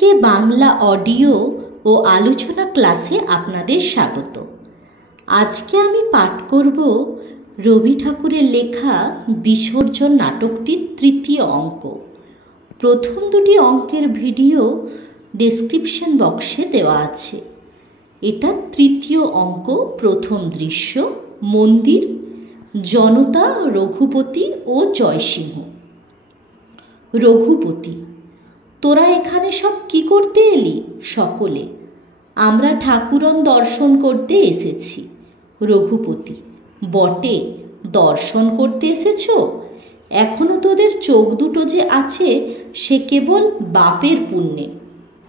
কে Bangla audio ও আলোচনা ক্লাসে আপনাদের স্বাগত। আজকে আমি পাঠ করব রবি ঠাকুরের লেখা বিসর্জন নাটকটির তৃতীয় অঙ্ক। প্রথম দুটি অঙ্কের ভিডিও ডেসক্রিপশন বক্সে দেওয়া আছে। এটা তৃতীয় অঙ্ক, প্রথম দৃশ্য মন্দির, জনতা, রঘুপতি ও জয়সিংহ। রঘুপতি: তোরা এখানে সব কি করতে এলি? সকলে: আমরা ঠাকুরন দর্শন করতে এসেছি। রঘুপতি: বটে, দর্শন করতে এসেছ? এখনো তোদের চোখ দুটো যে আছে সে কেবল বাপের পুণ্যে।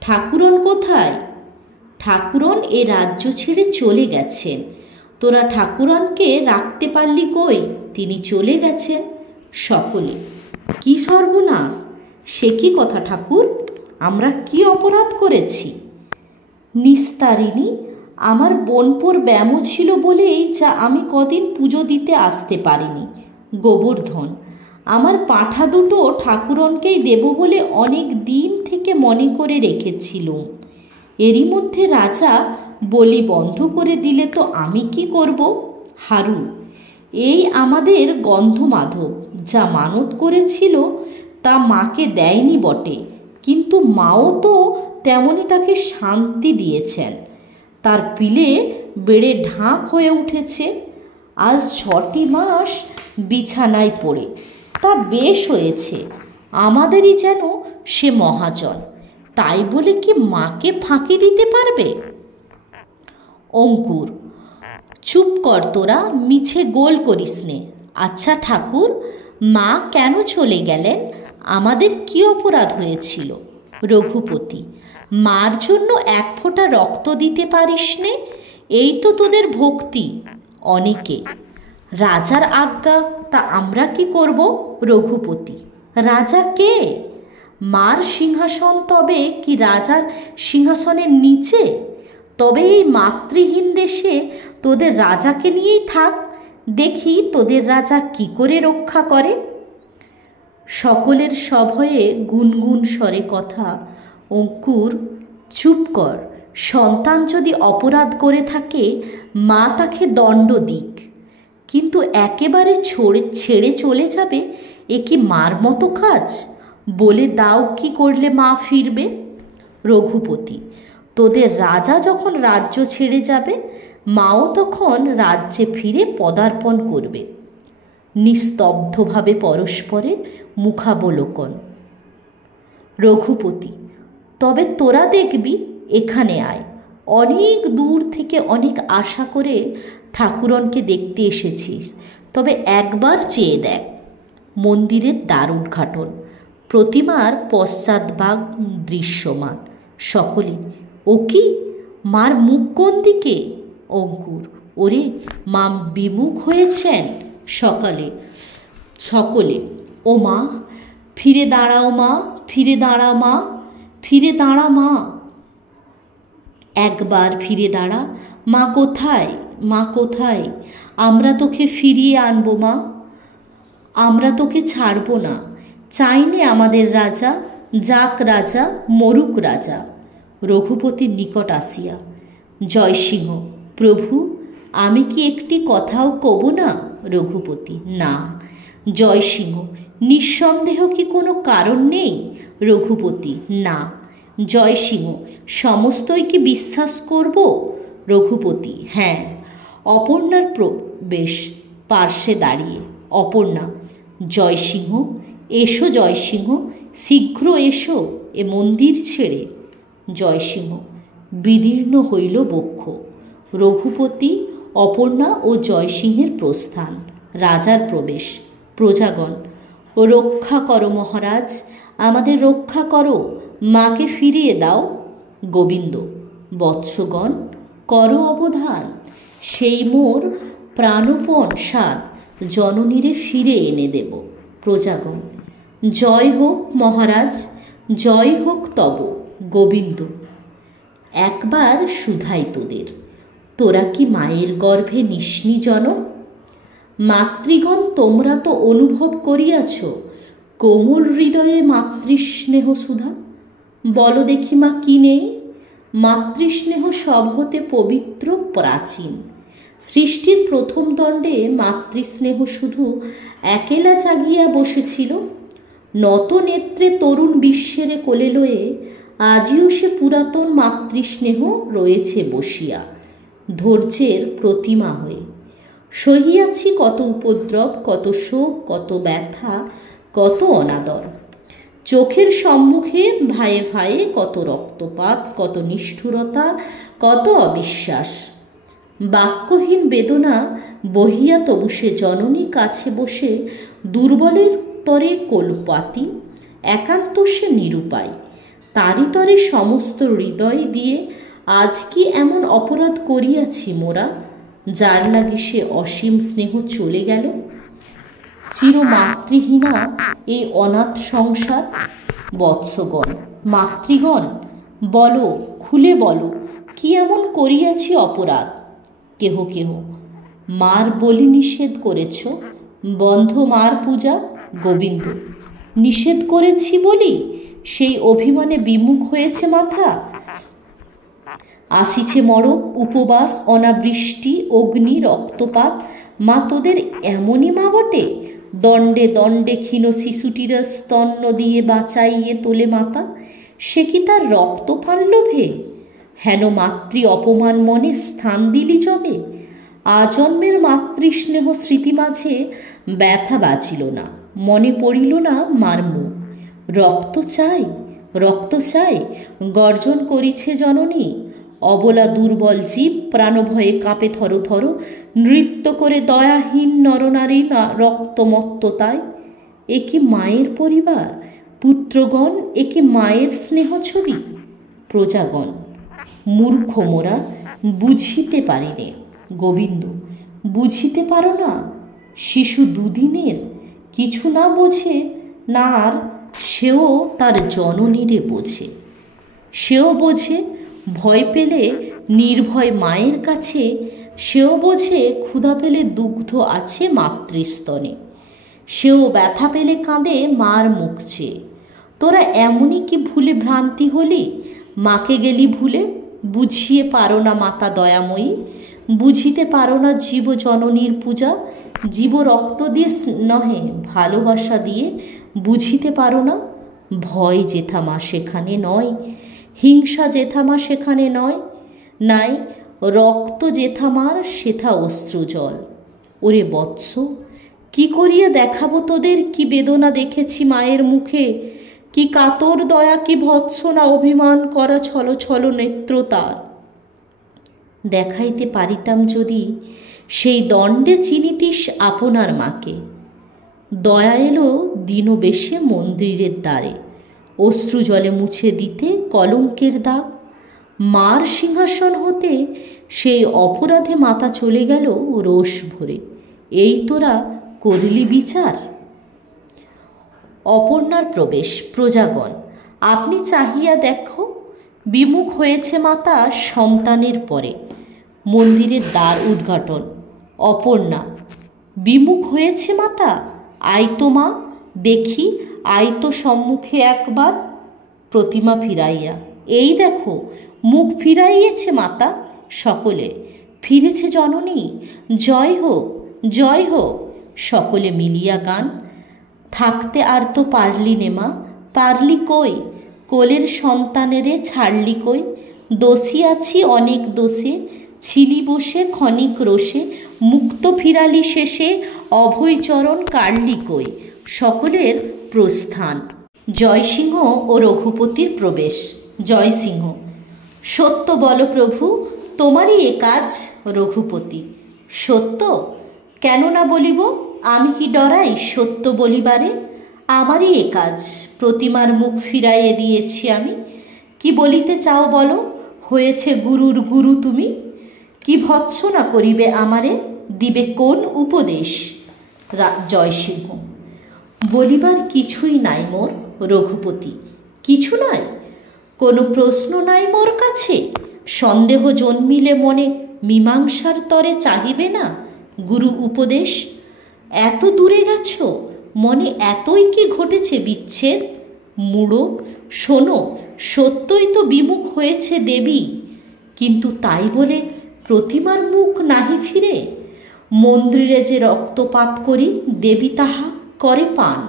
ঠাকুরন কোথায়? ঠাকুরন এ রাজ্য ছেড়ে চলে গেছেন। তোরা ঠাকুরনকে রাখতে পারলি কই? তিনি চলে গেছেন। সকলে: কি সর্বনাশ! সে কি কথা ঠাকুর? আমরা কি অপরাধ করেছি? নিস্তারিণী: আমার বোনপোর ব্যামো ছিল বলেই যা আমি কদিন পুজো দিতে আসতে পারিনি। গোবর্ধন: আমার পাঁঠা দুটো ঠাকুরনকেই দেব বলে অনেক দিন থেকে মনে করে রেখেছিলুম। এরই মধ্যে রাজা বলি বন্ধ করে দিলে তো আমি কি করব? হারু: এই আমাদের গন্ধমাধব যা মানত করেছিল তা মাকে দেয়নি বটে, কিন্তু মাও তো তেমনি তাকে শান্তি দিয়েছেন। তার পিলে বেড়ে ঢাক হয়ে উঠেছে। আজ 6টি মাস বিছানায় পড়ে। তা বেশ হয়েছে, আমাদেরই যেন সে মহাজন। তাই বলে কি মাকে ফাঁকি দিতে পারবে? অঙ্কুর: চুপ কর তোরা, মিছে গোল করিস নে। আচ্ছা ঠাকুর, মা কেন চলে গেলেন? আমাদের কি অপরাধ হয়েছিল? রঘুপতি: মার জন্য এক ফোঁটা রক্ত দিতে পারিস নে, এই তো তোদের ভক্তি। অনেকে: রাজার আজ্ঞা, তা আমরা কি করব? রঘুপতি: রাজা কে? মার সিংহাসন তবে কি রাজার সিংহাসনের নিচে? তবে এই মাতৃহীন দেশে তোদের রাজাকে নিয়েই থাক, দেখি তোদের রাজা কি করে রক্ষা করে। সকলের সভয়ে গুনগুন স্বরে কথা। অঙ্কুর: চুপ কর। সন্তান যদি অপরাধ করে থাকে মা তাকে দণ্ড দিক, কিন্তু একেবারে ছেড়ে চলে যাবে এ কি মার মতো কাজ? বলে দাও কি করলে মা ফিরবে? রঘুপতি: তোদের রাজা যখন রাজ্য ছেড়ে যাবে মাও তখন রাজ্যে ফিরে পদার্পণ করবে। নিস্তব্ধভাবে পরস্পরের মুখাবলোকন। রঘুপতি: তবে তোরা দেখবি, এখানে আয়। অনেক দূর থেকে অনেক আশা করে ঠাকুরনকে দেখতে এসেছিস, তবে একবার চেয়ে দেখ। মন্দিরের দ্বার উদ্ঘাটন, প্রতিমার পশ্চাৎভাগ দৃশ্যমান। সকলে: ও কি, মার মুখ কোন দিকে? অঙ্কুর: ওরে, মা বিমুখ হয়েছেন। সকলে: ও মা, ফিরে দাঁড়াও মা, ফিরে দাঁড়া মা, ফিরে দাঁড়া মা। একবার ফিরে দাঁড়া। মা কোথায়? মা কোথায়? আমরা তোকে ফিরিয়ে আনবো মা, আমরা তোকে ছাড়ব না। চাইনে আমাদের রাজা, যাক রাজা, মরুক রাজা। রঘুপতির নিকট আসিয়া জয়সিংহ: প্রভু, আমি কি একটি কথাও কব না? রঘুপতি: না। জয়সিংহ: নিঃসন্দেহ কি কোনো কারণ নেই? রঘুপতি: না। জয়সিংহ: সমস্তই কি বিশ্বাস করব? রঘুপতি: হ্যাঁ। অপর্ণার প্রবেশ, পার্শ্বে দাঁড়িয়ে। অপর্ণা: জয়সিংহ, এসো জয়সিংহ, শীঘ্র এসো এ মন্দির ছেড়ে। জয়সিংহ: বিদীর্ণ হইল বক্ষ। রঘুপতি, অপর্ণা ও জয়সিংহের প্রস্থান। রাজার প্রবেশ। প্রজাগণ: রক্ষা করো মহারাজ, আমাদের রক্ষা করো, মাকে ফিরিয়ে দাও। গোবিন্দ: বৎসগণ, করো অবধান, সেই মোর প্রাণপণ সাধ জননীরে ফিরে এনে দেব। প্রজাগণ: জয় হোক মহারাজ, জয় হোক তব। গোবিন্দ: একবার শুধাই তোদের, তোরা কি মায়ের গর্ভে নিঃস্নি জনম? মাতৃগণ, তোমরা তো অনুভব করিয়াছ কোমল হৃদয়ে মাতৃস্নেহ সুধা। বলো দেখি মা, কি নেই? মাতৃস্নেহ সব হতে পবিত্র প্রাচীন। সৃষ্টির প্রথম দণ্ডে মাতৃস্নেহ শুধু একেলা জাগিয়া বসেছিল। নত নেত্রে তরুণ বিশ্বেরে কোলে লয়ে আজিও সে পুরাতন মাতৃস্নেহ রয়েছে বসিয়া, ধৈর্যের প্রতিমা হয়ে। সহিয়াছি কত উপদ্রব, কত শোক, কত ব্যথা, কত অনাদর। চোখের সম্মুখে ভায়ে ভায়ে কত রক্তপাত, কত নিষ্ঠুরতা, কত অবিশ্বাস। বাক্যহীন বেদনা বহিয়া তবু সে জননী কাছে বসে দুর্বলের তরে কোলপাতি, একান্ত সে নিরুপায়। তারি তরে সমস্ত হৃদয় দিয়ে আজ কি এমন অপরাধ করিয়াছি মোরা, যার লাগি সে অসীম স্নেহ চলে গেল? চির মাতৃহীনা এই অনাথ সংসার। বৎসগণ, মাতৃগণ, বলো, খুলে বলো, কি এমন করিয়াছি অপরাধ? কেহ কেহ, মার বলি নিষেধ করেছ, বন্ধ মার পূজা। গোবিন্দ, নিষেধ করেছি বলি সেই অভিমানে বিমুখ হয়েছে মাথা। আসিছে মড়ক, উপবাস, অনাবৃষ্টি, অগ্নি, রক্তপাত, মা তোদের এমনই মা বটে? দণ্ডে দণ্ডে ক্ষীণ শিশুটিরা স্তন্য দিয়ে বাঁচাইয়ে তোলে মাতা, সে কি তার রক্তপান লোভে? হেন মাতৃ অপমান মনে স্থান দিলি জবে? আজন্মের মাতৃস্নেহ স্মৃতি মাঝে ব্যথা বাজিল না, মনে পড়িল না মার মুখ। রক্ত চাই, রক্ত চাই, গর্জন করিছে জননী। অবলা দুর্বল জীব প্রাণভয়ে কাঁপে থর থর, নৃত্য করে দয়াহীন নরনারী রক্তমত্ততায়। এ কি মায়ের পরিবার? পুত্রগণ, এ কি মায়ের স্নেহ ছবি? প্রজাগণ, মূর্খ মোরা, বুঝিতে পারিনে। গোবিন্দ, বুঝিতে পারো না? শিশু দুদিনের, কিছু না বোঝে না, আর সেও তার জননীরে বোঝে। সেও বোঝে ভয় পেলে নির্ভয় মায়ের কাছে, সেও বোঝে ক্ষুধা পেলে দুগ্ধ আছে মাতৃস্তনে, সেও ব্যথা পেলে কাঁদে মার মুখ চেয়ে। তোরা এমনই কি ভুলে ভ্রান্তি হলি? মাকে গেলি ভুলে, বুঝিয়ে পারো না মাতা দয়াময়ী, বুঝিতে পারো না জীব জননীর পূজা। জীব রক্ত দিয়ে নহে, ভালোবাসা দিয়ে বুঝিতে পারো না? ভয় জেঠামা সেখানে নয়, হিংসা জেঠামা সেখানে নয়, নাই রক্ত জেঠামার সেথা অশ্রুজল। ওরে বৎস, কি করিয়া দেখাবো তোদের কি বেদনা দেখেছি মায়ের মুখে? কি কাতর দয়া, কি ভৎসনা অভিমান করা ছল ছল নেত্র তার। দেখাইতে পারিতাম যদি সেই দণ্ডে চিনিতিস আপনার মাকে। দয়া এলো দিনবেশে মন্দিরের দ্বারে, অশ্রু জলে মুছে দিতে কলঙ্কের দাগ। মার সিংহাসন হতে সেই অপরাধে মাতা চলে গেল রোষ ভরে, এই তোরা করলি বিচার? অপর্ণার প্রবেশ। প্রজাগণ, আপনি চাহিয়া দেখো, বিমুখ হয়েছে মাতা সন্তানের পরে। মন্দিরের দ্বার উদ্ঘাটন। অপর্ণা, বিমুখ হয়েছে মাতা? আইতো মা, দেখি, আইতো সম্মুখে একবার। প্রতিমা ফিরাইয়া, এই দেখো, মুখ ফিরাইয়েছে মাতা। সকলে, ফিরেছে জননী, জয় হোক, জয় হোক। সকলে মিলিয়া গান। থাকতে আর তো পারলি নে মা, পারলি কই? কোলের সন্তানেরে ছাড়লি কই? দোষী আছি অনেক দোষে, ছিলি বসে ক্ষণিক রোষে, মুক্ত ফিরালি শেষে, অভয় চরণ কাড়লি কই? সকলের প্রস্থান। জয়সিংহ ও রঘুপতির প্রবেশ। জয়সিংহ, সত্য বলো প্রভু, তোমারই এ কাজ? রঘুপতি, সত্য, কেন না বলিব? আমি কি ডরাই সত্য বলিবারে? আমারই এ কাজ, প্রতিমার মুখ ফিরাইয়ে দিয়েছি আমি। কি বলিতে চাও বলো? হয়েছে গুরুর গুরু তুমি, কি ভৎসনা করিবে আমারে? দিবে কোন উপদেশ? জয়সিংহ, বলিবার কিছুই নাই মোর। রঘুপতি, কিছু নাই? কোনো প্রশ্ন নাই মোর কাছে? সন্দেহ জন্মিলে মনে মীমাংসার তরে চাহিবে না গুরু উপদেশ? এত দূরে গেছ, মনে এতই কি ঘটেছে বিচ্ছেদ? মুড়ো শোনো, সত্যই তো বিমুখ হয়েছে দেবী, কিন্তু তাই বলে প্রতিমার মুখ নাহি ফিরে। মন্দিরে যে রক্তপাত করি দেবী তাহা করে পান,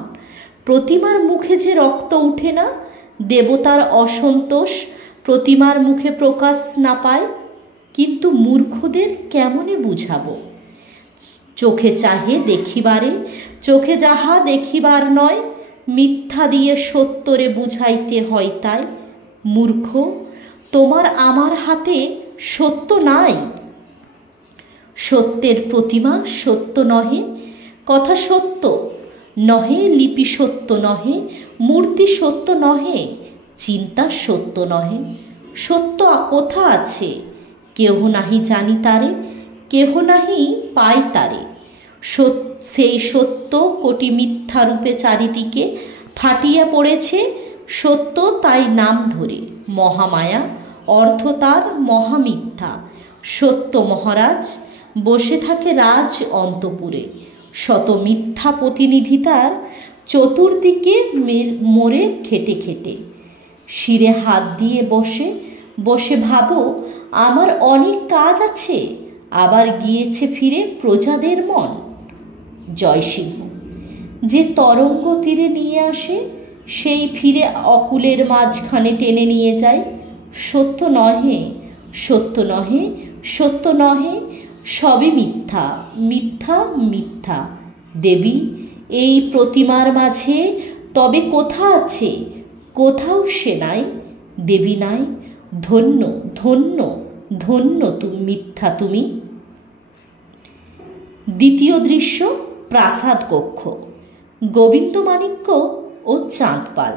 প্রতিমার মুখে যে রক্ত উঠে না, দেবতার অসন্তোষ প্রতিমার মুখে প্রকাশ না পায়। কিন্তু মূর্খদের কেমনে বুঝাবো? চোখে চাহে দেখিবারে, চোখে যাহা দেখিবার নয়, মিথ্যা দিয়ে সত্যরে বুঝাইতে হয় তাই। মূর্খ, তোমার আমার হাতে সত্য নাই। সত্যের প্রতিমা সত্য নহে, কথা সত্য নহে, লিপি সত্য নহে, মূর্তি সত্য নহে, চিন্তা সত্য নহে। সত্য কোথা আছে? কেহ নাহি জানি তারে, কেহ নাহি পাই তারে। সেই সত্য কোটি মিথ্যা রূপে চারিদিকে ফাটিয়া পড়েছে। সত্য তাই নাম ধরে মহামায়া, অর্থ তার মহামিথ্যা। সত্য মহারাজ বসে থাকে রাজ অন্তপুরে, শত মিথ্যা প্রতিনিধি তার চতুর্দিকে মোরে খেটে খেটে। শিরে হাত দিয়ে বসে বসে ভাবো, আমার অনেক কাজ আছে, আবার গিয়েছে ফিরে প্রজাদের মন। জয়সিংহ, যে তরঙ্গ তীরে নিয়ে আসে, সেই ফিরে অকুলের মাঝখানে টেনে নিয়ে যায়। সত্য নহে, সত্য নহে, সত্য নহে, সবই মিথ্যা, মিথ্যা, মিথ্যা। দেবী, এই প্রতিমার মাঝে তবে কোথা আছে? কোথাও সে নাই, দেবী নাই। ধন্য, ধন্য, ধন্য তুমি, মিথ্যা তুমি। দ্বিতীয় দৃশ্য, প্রাসাদ কক্ষ। গোবিন্দমাণিক্য ও চাঁদপাল।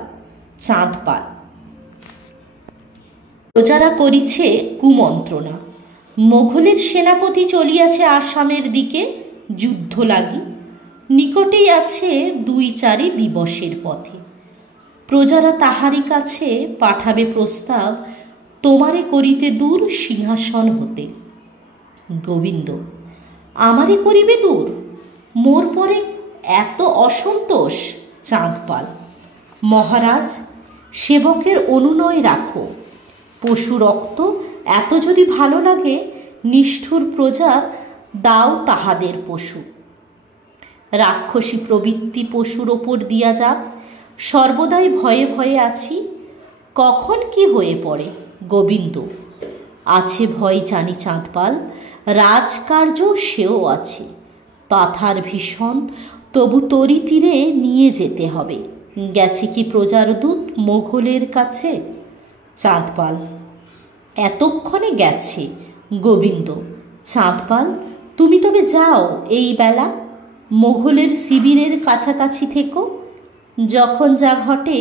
চাঁদপাল, প্রজারা করিছে কুমন্ত্রণা। মোঘলের সেনাপতি চলিয়াছে আসামের দিকে যুদ্ধ লাগি। নিকটেই আছে 2-4 দিবসের পথে। প্রজারা তাহারি কাছে পাঠাবে প্রস্তাব, তোমারে করিতে দূর সিংহাসন হতে। গোবিন্দ, আমারে করিবে দূর? মোর পরে এত অসন্তোষ? চাঁদপাল, মহারাজ, সেবকের অনুনয় রাখো। পশু রক্ত এত যদি ভালো লাগে, নিষ্ঠুর প্রজার দাও তাহাদের পশু। রাক্ষসী প্রবৃত্তি পশুর ওপর দিয়া যাক, সর্বদাই ভয়ে ভয়ে আছি, কখন কি হয়ে পড়ে। গোবিন্দ, আছে ভয় জানি চাঁদপাল, রাজকার্য সেও আছে। পাথার ভীষণ, তবু তরি তীরে নিয়ে যেতে হবে। গেছে কি প্রজার দূত মোঘলের কাছে? চাঁদপাল, এতক্ষণে গেছে। গোবিন্দ, চাঁদপাল, তুমি তবে যাও এই বেলা, মোঘলের শিবিরের কাছাকাছি থেকো। যখন যা ঘটে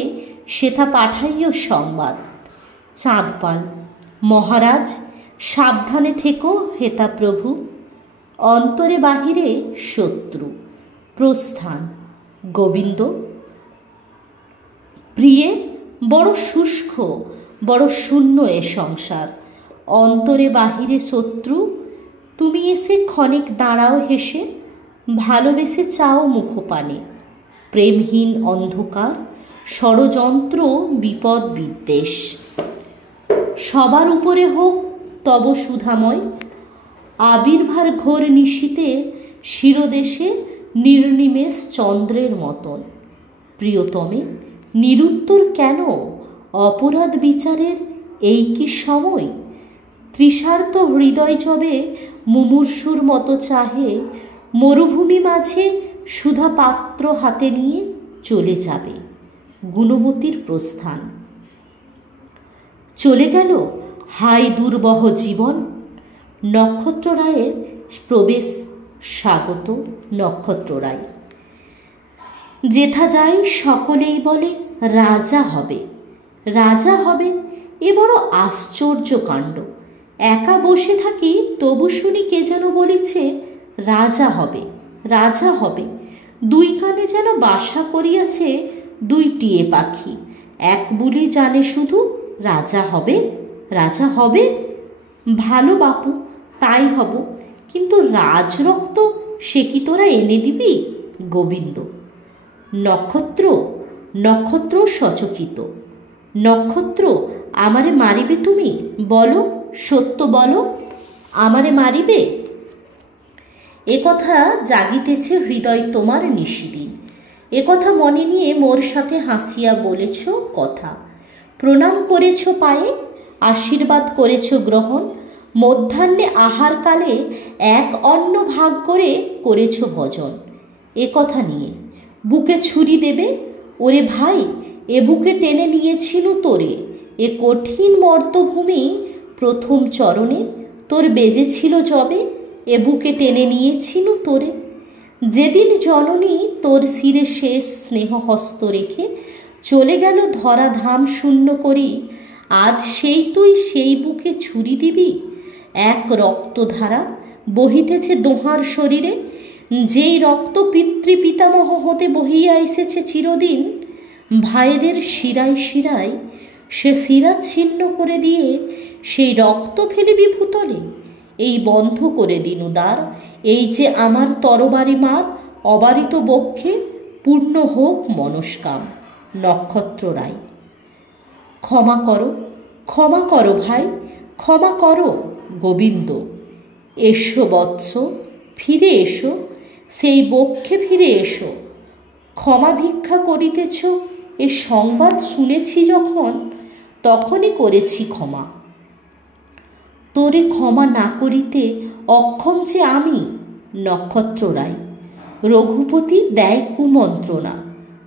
সেথা পাঠাইও সংবাদ। চাঁদপাল, মহারাজ, সাবধানে থেকো হেতা প্রভু, অন্তরে বাহিরে শত্রু। প্রস্থান। গোবিন্দ, প্রিয়ে, বড় শুষ্ক, বড় শূন্য এ সংসার, অন্তরে বাহিরে শত্রু। তুমি এসে ক্ষণিক দাঁড়াও হেসে, ভালোবেসে চাও মুখপানে। প্রেমহীন অন্ধকার, ষড়যন্ত্র, বিপদ বিদ্বেষ, সবার উপরে হোক তব সুধাময়। আবির্ভার ঘোর নিশীতে শিরদেশে নির্নিমেষ চন্দ্রের মতন। প্রিয়তমে, নিরুত্তর কেন? অপরাধ বিচারের এই কি সময়? তৃষার্ত হৃদয় যবে মুমূর্ষুর মতো চাহে, মরুভূমি মাঝে সুধা পাত্র হাতে নিয়ে চলে যাবে। গুণবতীর প্রস্থান। চলে গেল হাই দুর্বহ জীবন। নক্ষত্ররায়ের প্রবেশ স্বাগত। নক্ষত্ররায়, যেথা যায় সকলেই বলে রাজা হবে, রাজা হবে। এ বড় আশ্চর্য কাণ্ড। একা বসে থাকি, তবু শুনি কে যেন বলিছে রাজা হবে, রাজা হবে। 2 কানে যেন বাসা করিয়াছে 2 টিয়ে পাখি। এক বুলি জানে শুধু রাজা হবে, রাজা হবে। ভালো বাপু, তাই হব, কিন্তু রাজরক্ত সে কি তোরা এনে দিবি? গোবিন্দ, নক্ষত্র, নক্ষত্র সচকিত। নক্ষত্র, আমারে মারিবে তুমি? বলো, সত্য বলো, আমারে মারিবে? একথা জাগিতেছে হৃদয় তোমার নিশিদিন। একথা মনে নিয়ে মোর সাথে হাসিয়া বলেছ কথা। প্রণাম করেছ পায়ে, আশীর্বাদ করেছ গ্রহণ। মধ্যাহ্নে আহারকালে এক অন্ন ভাগ করে করেছ ভজন। একথা নিয়ে বুকে ছুরি দেবে? ওরে ভাই, এ বুকে টেনে নিয়েছিল তোরে। এ কঠিন মর্তভূমি প্রথম চরণে তোর বেজেছিল যবে। এ বুকে টেনে নিয়েছিল তোরে। যেদিন জননী তোর শিরে শেষ স্নেহহস্ত রেখে চলে গেল ধরাধাম শূন্য করি, আজ সেই তুই সেই বুকে ছুরি দিবি? এক রক্তধারা বহিতেছে দোহার শরীরে, যেই রক্ত পিতৃপিতামহ হতে বহিয়া এসেছে চিরদিন। ভাইদের শিরায় শিরায় সে শিরা ছিন্ন করে দিয়ে সেই রক্ত ফেলিবি ভূতলে। এই বন্ধ করে দিন উদার, এই যে আমার তরবারি মার অবারিত বক্ষে, পূর্ণ হোক মনস্কাম। নক্ষত্র রায়। ক্ষমা করো, ক্ষমা করো ভাই, ক্ষমা করো। গোবিন্দ। এসো বৎস, ফিরে এসো, সেই বক্ষে ফিরে এসো। ক্ষমা ভিক্ষা করিতেছ এ সংবাদ শুনেছি যখন, তখনই করেছি ক্ষমা। তোরে ক্ষমা না করিতে অক্ষম যে আমি। নক্ষত্র রায়। রঘুপতি দেয় কুমন্ত্রণা,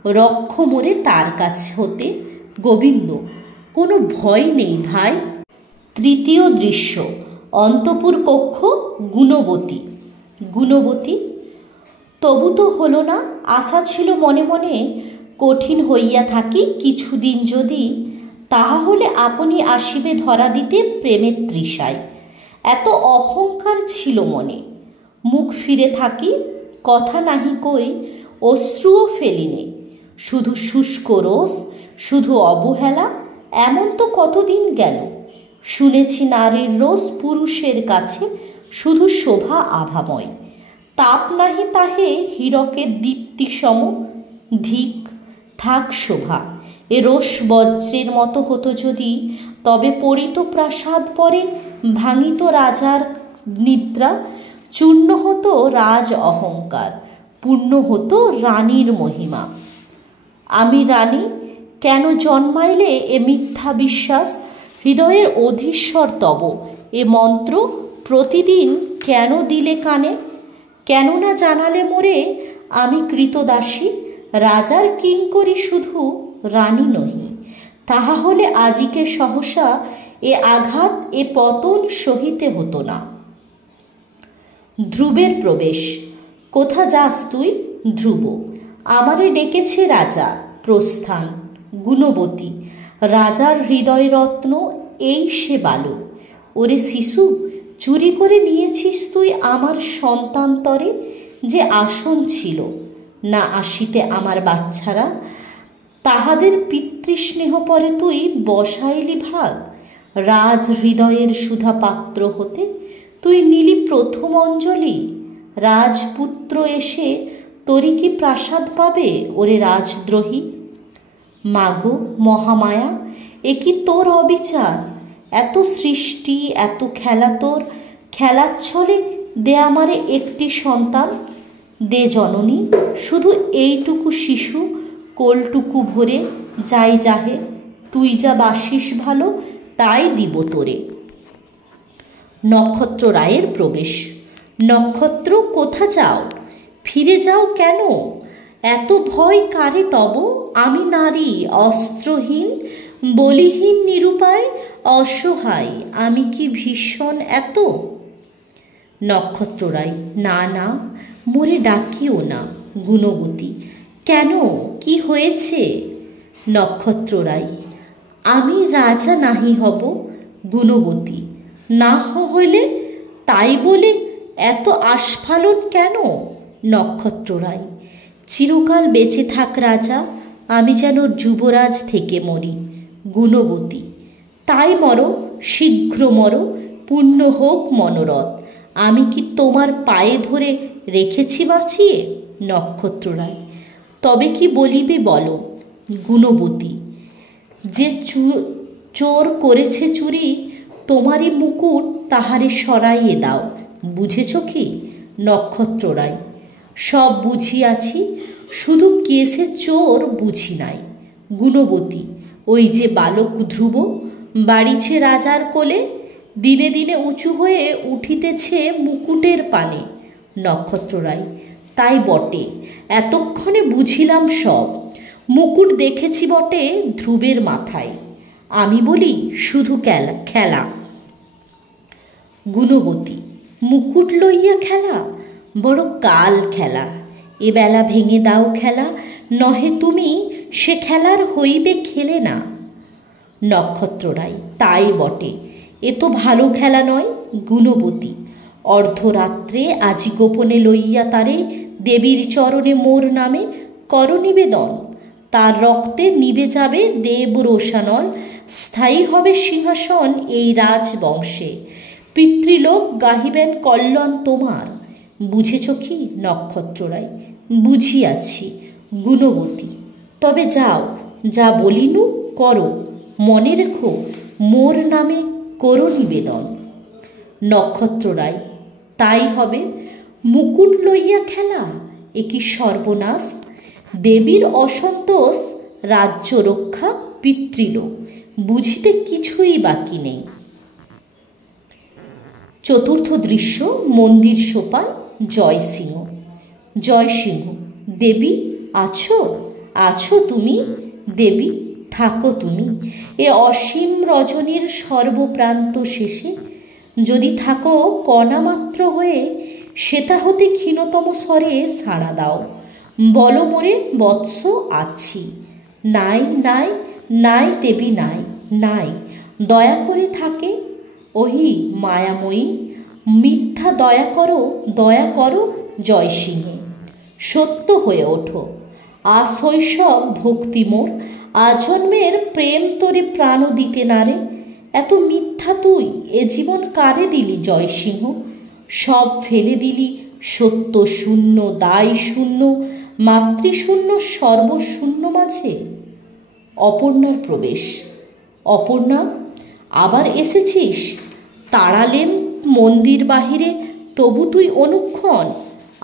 রক্ষ মোরে তার কাছে হতে। গোবিন্দ। কোনো ভয় নেই ভাই। তৃতীয় দৃশ্য। অন্তপুর কক্ষ। গুণবতী। গুণবতী। তবু তো হলো না। আশা ছিল মনে মনে, কঠিন হইয়া থাকি কিছুদিন যদি, তাহা হলে আপনি আসিবে ধরা দিতে প্রেমের তৃষায়। এত অহংকার ছিল মনে। মুখ ফিরে থাকি, কথা নাহি কই, অশ্রুও ফেলিনে। শুধু শুষ্ক রোষ, শুধু অবহেলা, এমন তো কতদিন গেল। শুনেছি নারীর রোষ পুরুষের কাছে শুধু শোভা আভাময়। তাপ নাহি তাহে হীরকের দীপ্তি সম। ধিক থাক শোভা, এ রোষ বজ্রের মতো হতো যদি, তবে পড়িত প্রাসাদ পরে, ভাঙিত রাজার নিদ্রা, চূর্ণ হতো রাজ অহংকার, পূর্ণ হতো রানীর মহিমা। আমি রানী, কেন জন্মাইলে এ মিথ্যা বিশ্বাস? হৃদয়ের অধীশ্বর তব এ মন্ত্র প্রতিদিন কেন দিলে কানে? কেন না জানালে মোরে আমি কৃতদাসী, রাজার কিঙ্করী শুধু, রানী নহি? তাহা হলে আজিকে সহসা এ আঘাত, এ পতন সহিতে হতো না। ধ্রুবের প্রবেশ। কোথা যাস তুই? ধ্রুব। আমারে ডেকেছে রাজা, প্রস্থান। গুণবতী। রাজার হৃদয় রত্ন এই সে বালক। ওরে শিশু, চুরি করে নিয়েছিস তুই আমার সন্তান্তরে যে আসন ছিল, না আসিতে আমার বাচ্চারা, তাহাদের পিতৃস্নেহ পরে তুই বসাইলি ভাগ। রাজ হৃদয়ের সুধা পাত্র হতে তুই নিলি প্রথম অঞ্জলি। রাজপুত্র এসে তোরই কি প্রাসাদ পাবে ওরে রাজদ্রোহী? মাগো মহামায়া, এ কি তোর অবিচার? এত সৃষ্টি, এত খেলা তোর, খেলার ছলে দে আমারে একটি সন্তান। দে জননী, শুধু এইটুকু শিশু, কোলটুকু ভরে যাই যাহে, তুই যা বাসিস ভালো তাই দিব তোরে। নক্ষত্র রায়ের প্রবেশ। নক্ষত্র, কোথা যাও? ফিরে যাও কেন? এত ভয় কারে তব? আমি নারী, অস্ত্রহীন, বলিহীন, নিরুপায়, অসহায়, আমি কি ভীষণ এত? নক্ষত্র রায়। না না, মোরে ডাকিও না। গুণবতী। কেন, কি হয়েছে? নক্ষত্র রায়। আমি রাজা নাহি হব। গুণবতী। না হইলে তাই বলে এত আস্ফালন কেন? নক্ষত্র রায়। চিরকাল বেঁচে থাক রাজা, আমি যেন যুবরাজ থেকে মরি। গুণবতী। তাই মরো, শীঘ্র মরো, পূর্ণ হোক মনোরথ। আমি কি তোমার পায়ে ধরে রেখেছি বাঁচিয়ে? নক্ষত্র রায়। তবে কি বলিবে বলো? গুণবতী, যে চোর করেছে চুরি, তোমারই মুকুট তাহারে সরাইয়ে দাও, বুঝেছ কি? নক্ষত্ররায়: সব বুঝিয়াছি, শুধু কেসে চোর বুঝি নাই। গুণবতী: ওই যে বালক ধ্রুব বাড়িছে রাজার কোলে, দিনে দিনে উঁচু হয়ে উঠিতেছে মুকুটের পানে। নক্ষত্ররায়: তাই বটে, এতক্ষণে বুঝিলাম সব। মুকুট দেখেছি বটে ধ্রুবের মাথায়, আমি বলি শুধু খেলা। গুণবতী: মুকুট লইয়া খেলা? বড় কাল খেলা, এবেলা ভেঙে দাও খেলা, নহে তুমি সে খেলার হইবে খেলে না। নক্ষত্ররায়: তাই বটে, এ তো ভালো খেলা নয়। গুণবতী: অর্ধরাত্রে আজি গোপনে লইয়া তারে, দেবীর চরণে মোর নামে কর নিবেদন, তার রক্তে নিবে যাবে দেব রোষানল, স্থায়ী হবে সিংহাসন এই রাজবংশে, পিতৃলোক গাহিবেন কল্যাণ তোমার। বুঝেছ কি? নক্ষত্ররায়: বুঝিয়াছি। গুণবতী: তবে যাও, যা বলিনু করো, মনে রেখো মোর নামে করো নিবেদন। নক্ষত্ররায়: তাই হবে। মুকুট লইয়া খেলা, এ কি সর্বনাশ! দেবীর অসন্তোষ, রাজ্য রক্ষা, পিতৃলোক, বুঝিতে কিছুই বাকি নেই। চতুর্থ দৃশ্য, মন্দির সোপান। জয়সিংহ: জয়সিংহ: দেবী আছো? আছো তুমি? দেবী: থাকো তুমি এ অসীম রজনীর সর্বপ্রান্ত শেষে, যদি থাকো কণামাত্র হয়ে, সেটা হতে ক্ষীণতম স্বরে সাড়া দাও, বলো মোরে বৎস আছি। নাই নাই নাই দেবী, নাই নাই, দয়া করে থাকে। ওহি মায়াময়ী, মিথ্যা দয়া করো জয়সিংহে, সত্য হয়ে ওঠো। শৈশব ভক্তি মোর, আজন্মের প্রেম তোরে প্রাণ দিতে নারে, এত মিথ্যা তুই এ জীবন কারে দিলি জয়সিংহ? সব ফেলে দিলি সত্য শূন্য, দায় শূন্য, মাতৃশূন্য, সর্বশূন্য মাঝে। অপর্ণার প্রবেশ। অপর্ণা: আবার এসেছিস? তাড়ালেম মন্দির বাহিরে, তবু তুই অনুক্ষণ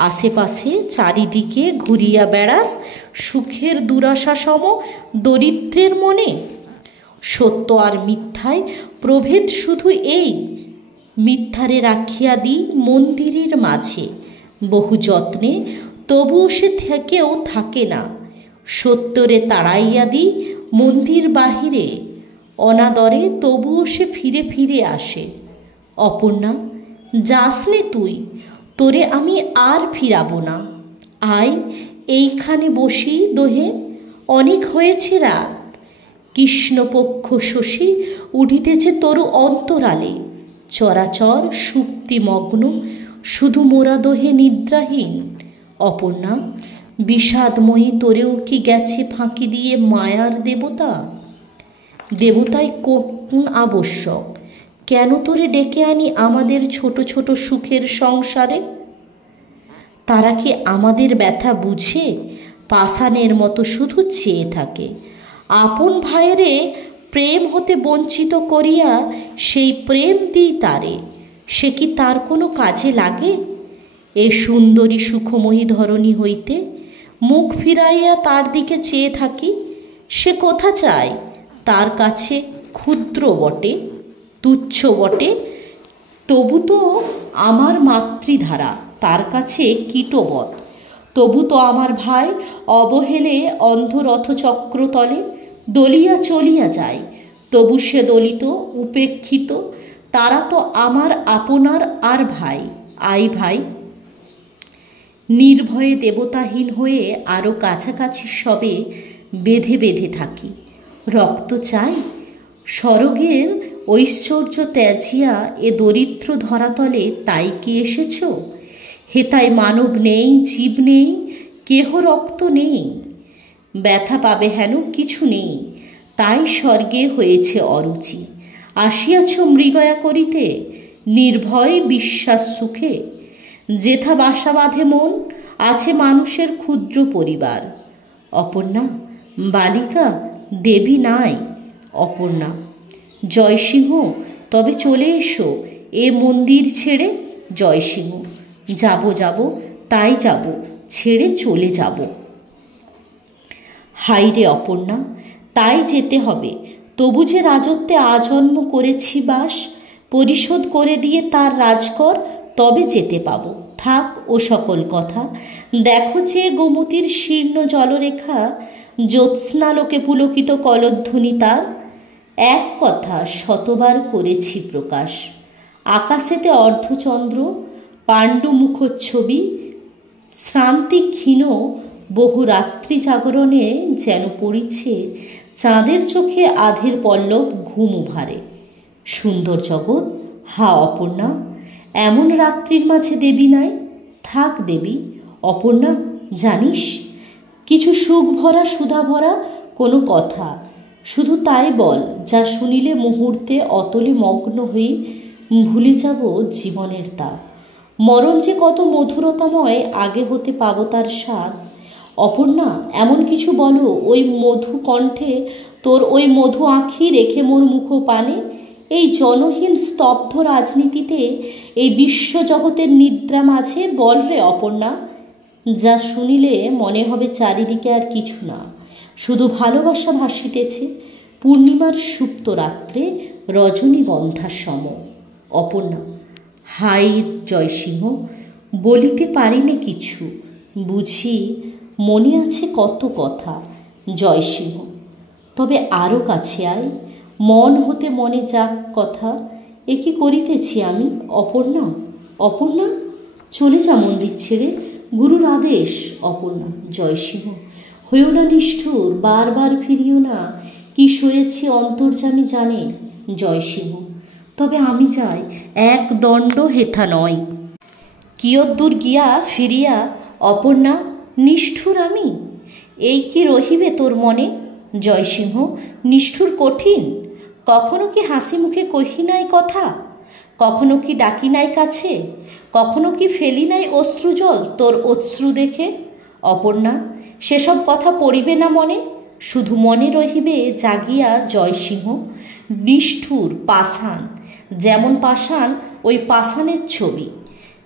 আশেপাশে চারিদিকে ঘুরিয়া বেড়াস, সুখের দুরাশা সম দরিদ্রের মনে। সত্য আর মিথ্যায় প্রভেদ শুধু এই, মিথ্যারে রাখিয়া দিই মন্দিরের মাঝে, বহু যত্নে তবুও সে থেকেও থাকে না, সত্যরে তাড়াইয়া দিই মন্দির বাহিরে, অনাদরে তবুও সে ফিরে ফিরে আসে। অপর্ণা: যাসনে তুই, তোরে আমি আর ফিরাবো না। আয় এইখানে বসি দোহে, অনেক হয়েছে রাত, কৃষ্ণপক্ষ শশী উঠিতেছে তরু অন্তরালে, চরাচর সুপ্তিমগ্ন, শুধু মোরা দোহে নিদ্রাহীন। অপর্ণা: বিষাদময়ী, তোরেও কি গেছে ফাঁকি দিয়ে মায়ার দেবতা? দেবতায় কোন আবশ্যক, কেন তোরে ডেকে আনি আমাদের ছোট ছোট সুখের সংসারে? তারা কি আমাদের ব্যথা বুঝে? পাষাণের মতো শুধু চেয়ে থাকে। আপন ভাইয়েরে প্রেম হতে বঞ্চিত করিয়া সেই প্রেম দিই তারে, সে কি তার কোনো কাজে লাগে? এ সুন্দরী সুখময়ী ধরণী হইতে মুখ ফিরাইয়া তার দিকে চেয়ে থাকি, সে কোথা চায়? তার কাছে ক্ষুদ্র বটে, তুচ্ছ বটে, তবু তো আমার মাতৃধারা, তার কাছে কীটবৎ। তবু তো আমার ভাই অবহেলে অন্ধরথচক্র তলে দলিয়া চলিয়া যায়, তবু সে দলিত উপেক্ষিত, তারা তো আমার আপনার আর ভাই। আই ভাই, নির্ভয়ে দেবতাহীন হয়ে আরও কাছাকাছি সবে বেঁধে বেঁধে থাকি। রক্ত চাই? স্বর্গের ঐশ্বর্য ত্যাজিয়া এ দরিদ্র ধরাতলে তাই কি এসেছ? হেতায় মানব নেই, জীব নেই, কেহ রক্ত নেই, ব্যথা পাবে হেন কিছু নেই, তাই স্বর্গে হয়েছে অরুচি। আসিয়াছ মৃগয়া করিতে নির্ভয় বিশ্বাস সুখে, যেথা বাসা বাঁধে মন, আছে মানুষের ক্ষুদ্র পরিবার। অপর্ণা: বালিকা দেবী নাই। অপর্ণা, জয়সিংহ তবে চলে এসো এ মন্দির ছেড়ে। জয়সিংহ, যাব যাব, তাই যাব, ছেড়ে চলে যাব। হাই রে অপর্ণা, তাই যেতে হবে। তবু যে রাজত্বে আজন্ম করেছি বাস, পরিশোধ করে দিয়ে তার রাজকর তবে যেতে পাবো। থাক ও সকল কথা, দেখো যে গোমতীর শীর্ণ জলরেখা, জ্যোৎস্নালোকে পুলকিত কলধ্বনি তার। এক কথা শতবার করেছি প্রকাশ, আকাশেতে অর্ধচন্দ্র, পাণ্ডু মুখচ্ছবি, শ্রান্তি ক্ষীণ বহু রাত্রি জাগরণে যেন পড়িছে চাঁদের চোখে আধের পল্লব ঘুম উভারে। সুন্দর জগৎ, হা অপর্ণা, এমন রাত্রির মাঝে দেবী নাই। থাক দেবী। অপর্ণা, জানিস কিছু সুখ ভরা সুধা ভরা কোনো কথা, শুধু তাই বল যা শুনিলে মুহূর্তে অতলে মগ্ন হয়ে ভুলে যাব জীবনের তাপ। মরণ যে কত মধুরতাময়, আগে হতে পাবো তার স্বাদ। অপর্ণা, এমন কিছু বলো ওই মধু কণ্ঠে, তোর ওই মধু আঁখি রেখে মোর মুখ পানে। এই জনহীন স্তব্ধ রাজনীতিতে, এই বিশ্বজগতের নিদ্রা মাঝে বল রে অপর্ণা, যা শুনিলে মনে হবে চারিদিকে আর কিছু না, শুধু ভালোবাসা ভাসিতেছে পূর্ণিমার সুপ্ত রাত্রে রজনীগন্ধা সম। অপর্ণা, হাই জয়সিংহ, বলিতে পারিনে কিছু, বুঝি মনে আছে কত কথা। জয়সিংহ, তবে আরও কাছে আয়, মন হতে মনে যাক কথা। এ কি করিতেছি আমি? অপর্ণা, অপর্ণা, চলে যা মন্দির ছেড়ে, গুরুর আদেশ। অপর্ণা, জয়সিংহ, হইও না নিষ্ঠুর, বারবার ফিরিও না, কি সয়েছি অন্তর্যামী জানে। জয়সিংহ, তবে আমি যাই, এক দণ্ড হেথা নয়। কিয়দ্দূর গিয়া ফিরিয়া? অপর্ণা, নিষ্ঠুর আমি? এই কি রহিবে তোর মনে? জয়সিংহ, নিষ্ঠুর কঠিন? কখনো কি হাসি মুখে কহি নাই কথা? কখনো কি ডাকি নাই কাছে? কখনো কি ফেলি নাই অশ্রুজল তোর অশ্রু দেখে? অপর্ণা, সেসব কথা পড়িবে না মনে, শুধু মনে রহিবে জাগিয়া জয়সিংহ নিষ্ঠুর পাষাণ, যেমন পাষাণ ওই পাষাণের ছবি।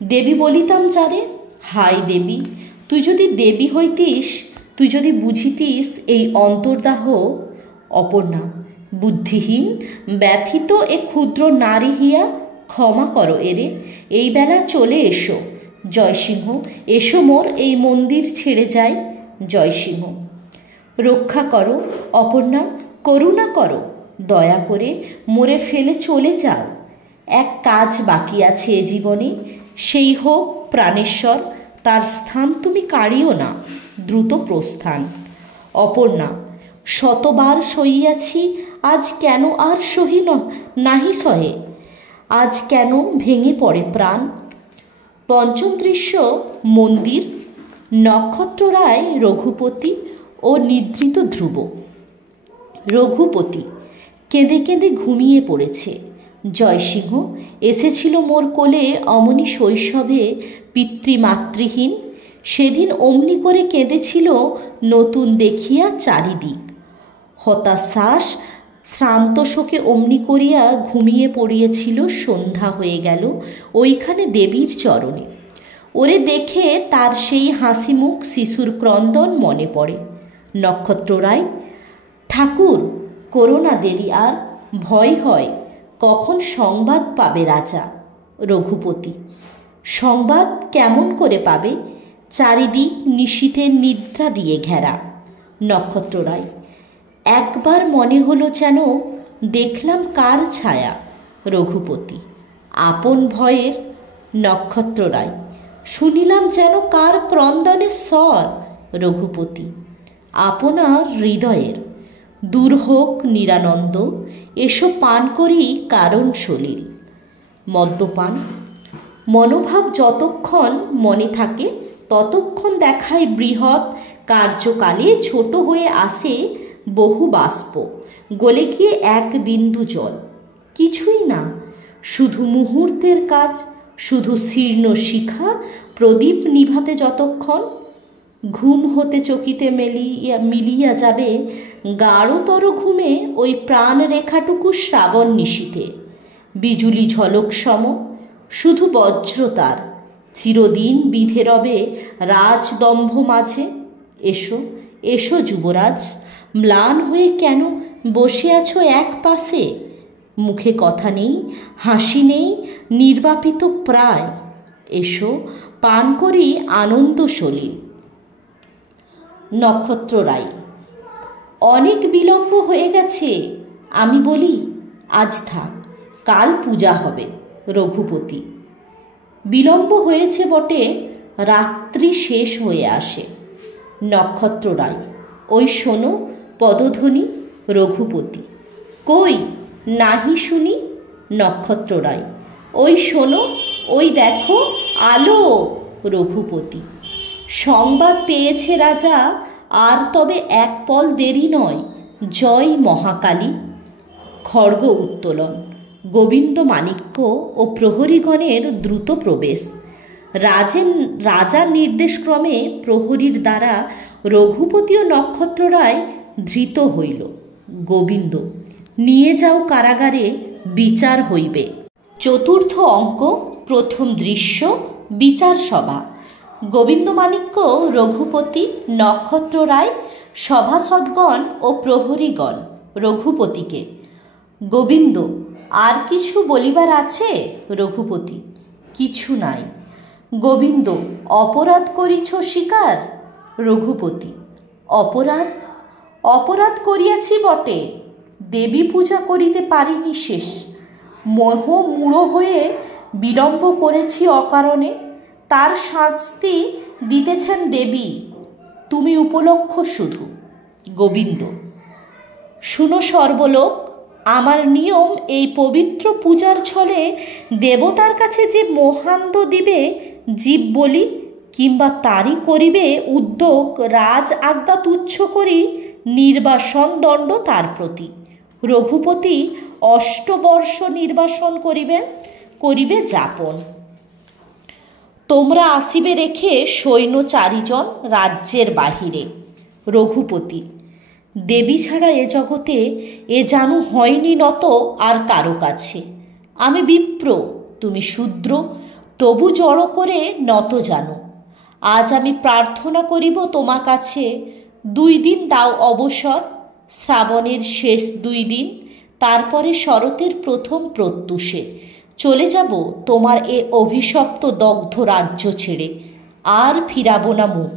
দেবী বলিতাম যারে। হাই দেবী, তুই যদি দেবী হইতিস, তুই যদি বুঝিতিস এই অন্তর্দাহ। অপর্ণা, বুদ্ধিহীন ব্যথিত এ ক্ষুদ্র নারী হিয়া, ক্ষমা করো এরে, এই বেলা চলে এসো। জয়সিংহ, এসো মোর এই মন্দির ছেড়ে যাই। জয়সিংহ, রক্ষা করো অপর্ণা, করুণা করো, দয়া করে মোরে ফেলে চলে যাও। এক কাজ বাকি আছে এ জীবনে, সেই হোক প্রাণেশ্বর, তার স্থান তুমি কাড়িও না, দ্রুত প্রস্থান। অপর্ণা, শতবার সইয়াছি, আজ কেন আর সহি নাহি সহে? আজ কেন ভেঙে পড়ে প্রাণ? পঞ্চম দৃশ্য মন্দির, নক্ষত্ররায়, রঘুপতি ও নিদ্রিত ধ্রুব। রঘুপতি কেঁদে কেঁদে ঘুমিয়ে পড়েছে। জয়সিংহ এসেছিল মোর কোলে অমনি শৈশবে পিতৃমাতৃহীন, সেদিন অমনি করে কেঁদেছিল নতুন দেখিয়া চারিদিক। হতাশ্বাস শ্রান্ত শোকে অমনি করিয়া ঘুমিয়ে পড়িয়েছিল। সন্ধ্যা হয়ে গেল ওইখানে দেবীর চরণে। ওরে দেখে তার সেই হাসি মুখ, শিশুর ক্রন্দন মনে পড়ে। নক্ষত্ররায়, ঠাকুর করো না দেরি আর, ভয় হয় কখন সংবাদ পাবে রাজা। রঘুপতি, সংবাদ কেমন করে পাবে? চারিদিক নিশীথের নিদ্রা দিয়ে ঘেরা। নক্ষত্ররায়, একবার মনে হলো যেন দেখলাম কার ছায়া। রঘুপতি, আপন ভয়ের। নক্ষত্ররায়, শুনিলাম যেন কার ক্রন্দনের স্বর। রঘুপতি, আপনার হৃদয়ের। দূর হোক নিরানন্দ, এসো পান করি কারণ সলিল। মদ্যপান, মনোভাব যতক্ষণ মনে থাকে ততক্ষণ দেখায় বৃহৎ, কার্যকালে ছোট হয়ে আসে বহু বাষ্প, গলে গিয়ে এক বিন্দু জল। কিছুই না, শুধু মুহূর্তের কাজ, শুধু শীর্ণ শিখা প্রদীপ নিভাতে যতক্ষণ। ঘুম হতে চকিতে মিলিয়া যাবে গাঢ়তর ঘুমে ওই প্রাণ রেখাটুকু শ্রাবণ নিশীথে, বিজুলি ঝলক সম, শুধু বজ্রতার চিরদিন বিধে রবে রাজদম্ভ মাঝে। এসো এসো যুবরাজ, ম্লান হয়ে কেন বসে আছো এক পাশে? মুখে কথা নেই, হাসি নেই, নির্বাপিত প্রায়। এসো পান করি আনন্দ সলিল। নক্ষত্ররায়, অনেক বিলম্ব হয়ে গেছে, আমি বলি আজ থাক, কাল পূজা হবে। রঘুপতি, বিলম্ব হয়েছে বটে, রাত্রি শেষ হয়ে আসে। নক্ষত্ররায়, ওই শোনো পদধ্বনি। রঘুপতি, কই নাহি শুনি। নক্ষত্ররায়, ওই শোনো, ওই দেখো আলো। রঘুপতি, সংবাদ পেয়েছে রাজা, আর তবে এক পল দেরি নয়। জয় মহাকালী। খড়গ উত্তোলন। গোবিন্দ মাণিক্য ও প্রহরীগণের দ্রুত প্রবেশ। রাজার নির্দেশক্রমে প্রহরীর দ্বারা রঘুপতি ও নক্ষত্ররায় ধৃত হইল। গোবিন্দ, নিয়ে যাও কারাগারে, বিচার হইবে। চতুর্থ অঙ্ক, প্রথম দৃশ্য, বিচার সভা। গোবিন্দমাণিক্য, রঘুপতি, নক্ষত্ররায়, সভাসদগণ ও প্রহরীগণ। রঘুপতিকে, গোবিন্দ, আর কিছু বলিবার আছে? রঘুপতি, কিছু নাই। গোবিন্দ, অপরাধ করিছ স্বীকার? রঘুপতি, অপরাধ? অপরাধ করিয়াছি বটে, দেবী পূজা করিতে পারিনি শেষ। মোহ মূঢ় হয়ে বিলম্ব করেছি অকারণে, তার শাস্তি দিতেছেন দেবী, তুমি উপলক্ষ শুধু। গোবিন্দ, শুনো সর্বলোক, আমার নিয়ম এই পবিত্র পূজার ছলে দেবতার কাছে যে মোহান্দ দিবে জীব বলি, কিংবা তারই করিবে উদ্যোগ রাজ আজ্ঞা তুচ্ছ করি নির্বাসন দণ্ড তার প্রতি। রঘুপতি অষ্টবর্ষ নির্বাসন করিবে যাপন। তোমরা আসিবে রেখে সৈন্য 4 জন রাজ্যের বাহিরে। রঘুপতি, দেবী ছাড়া এ জগতে এ জানু হয়নি নত আর কারো কাছে। আমি বিপ্র, তুমি শূদ্র, তবু জড়ো করে নত জানো। আজ আমি প্রার্থনা করিব তোমা কাছে, 2 দিন দাও অবসর, শ্রাবণের শেষ 2 দিন, তারপরে শরতের প্রথম প্রত্যুষে চলে যাব তোমার এ অভিশপ্ত দগ্ধ রাজ্য ছেড়ে, আর ফিরাব না মুখ।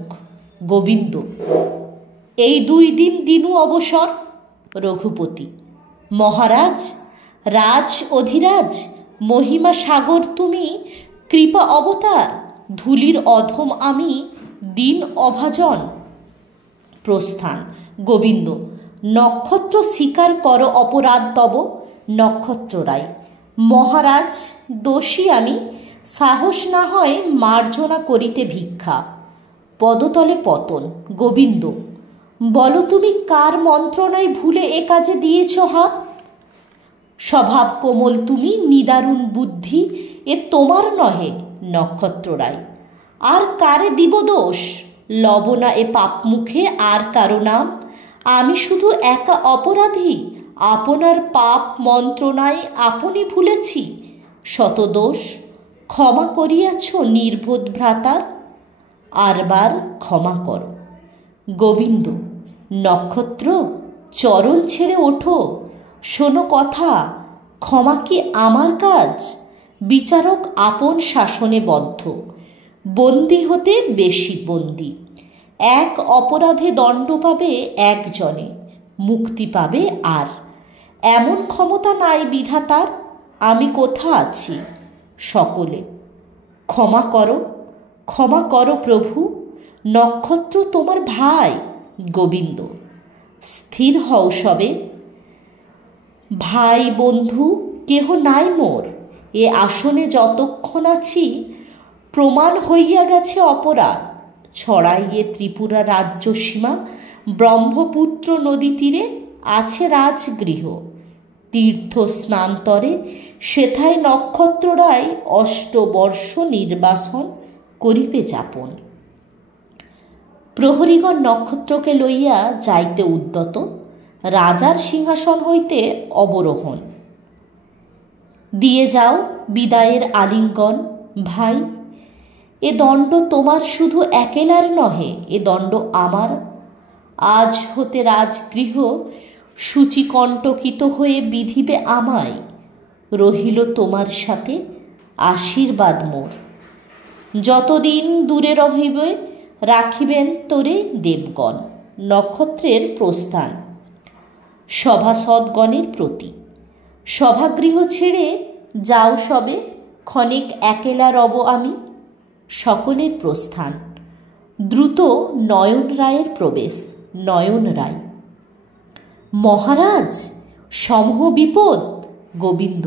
গোবিন্দ, এই 2 দিন দিনু অবসর। রঘুপতি, মহারাজ, রাজ অধিরাজ, মহিমা সাগর তুমি, কৃপা অবতার, ধূলির অধম আমি, দিন অভাজন। প্রস্থান। গোবিন্দ, নক্ষত্র স্বীকার কর অপরাধ তব। নক্ষত্ররায়, মহারাজ, দোষী আমি, সাহস না হয় মার্জনা করিতে ভিক্ষা। পদতলে পতন। গোবিন্দ, বলো তুমি কার মন্ত্রণায় ভুলে এ কাজে দিয়েছ হাত? স্বভাব কোমল তুমি, নিদারুণ বুদ্ধি এ তোমার নহে। নক্ষত্ররায়, আর কারে দিব দোষ? লবনা এ পাপ মুখে আর কারো নাম? আমি শুধু একা অপরাধী, আপনার পাপ মন্ত্রণায় আপনি ভুলেছি। শত দোষ ক্ষমা করিয়াছ নির্বোধ ভ্রাতার, আরবার ক্ষমা কর। গোবিন্দ, নক্ষত্র, চরণ ছেড়ে ওঠো, শোনো কথা, ক্ষমা কি আমার কাজ? বিচারক আপন শাসনে বদ্ধ, বন্দী হতে বেশি বন্দী। এক অপরাধে দণ্ড পাবে একজনে, মুক্তি পাবে আর। এমন ক্ষমতা নাই বিধাতার, আমি কোথা আছি? সকলে ক্ষমা করো, ক্ষমা করো প্রভু। নক্ষত্র তোমার ভাই। গোবিন্দ, স্থির হও সবে, ভাই বন্ধু কেহ নাই মোর। এ আসনে যতক্ষণ আছি, প্রমাণ হইয়া গেছে অপরাধ। ছড়াইয়ে ত্রিপুরা রাজ্য সীমা, ব্রহ্মপুত্র নদী তীরে আছে রাজগৃহ। তীর্থ স্নান্তরে সেথায় নক্ষত্ররায় অষ্টবর্ষ নির্বাসন করিবে যাপন। প্রহরীগণ নক্ষত্রকে লইয়া যাইতে উদ্যত, রাজার সিংহাসন হইতে অবরোহণ। দিয়ে যাও বিদায়ের আলিঙ্গন ভাই, এ দণ্ড তোমার শুধু একেলার নহে, এ দণ্ড আমার। আজ হতে রাজগৃহ সূচিকণ্টকিত হয়ে বিধিবে আমায়, রহিল তোমার সাথে আশীর্বাদ মোর। যতদিন দূরে রহিবে রাখিবেন তোরে দেবগণ। নক্ষত্রের প্রস্থান। সভাসদগণের প্রতি। সভাগৃহ ছেড়ে যাও সবে, ক্ষণিক একেলা রব আমি। সকলের প্রস্থান। দ্রুত নয়ন রায়ের প্রবেশ। নয়ন রায়। মহারাজ, সমূহ বিপদ। গোবিন্দ।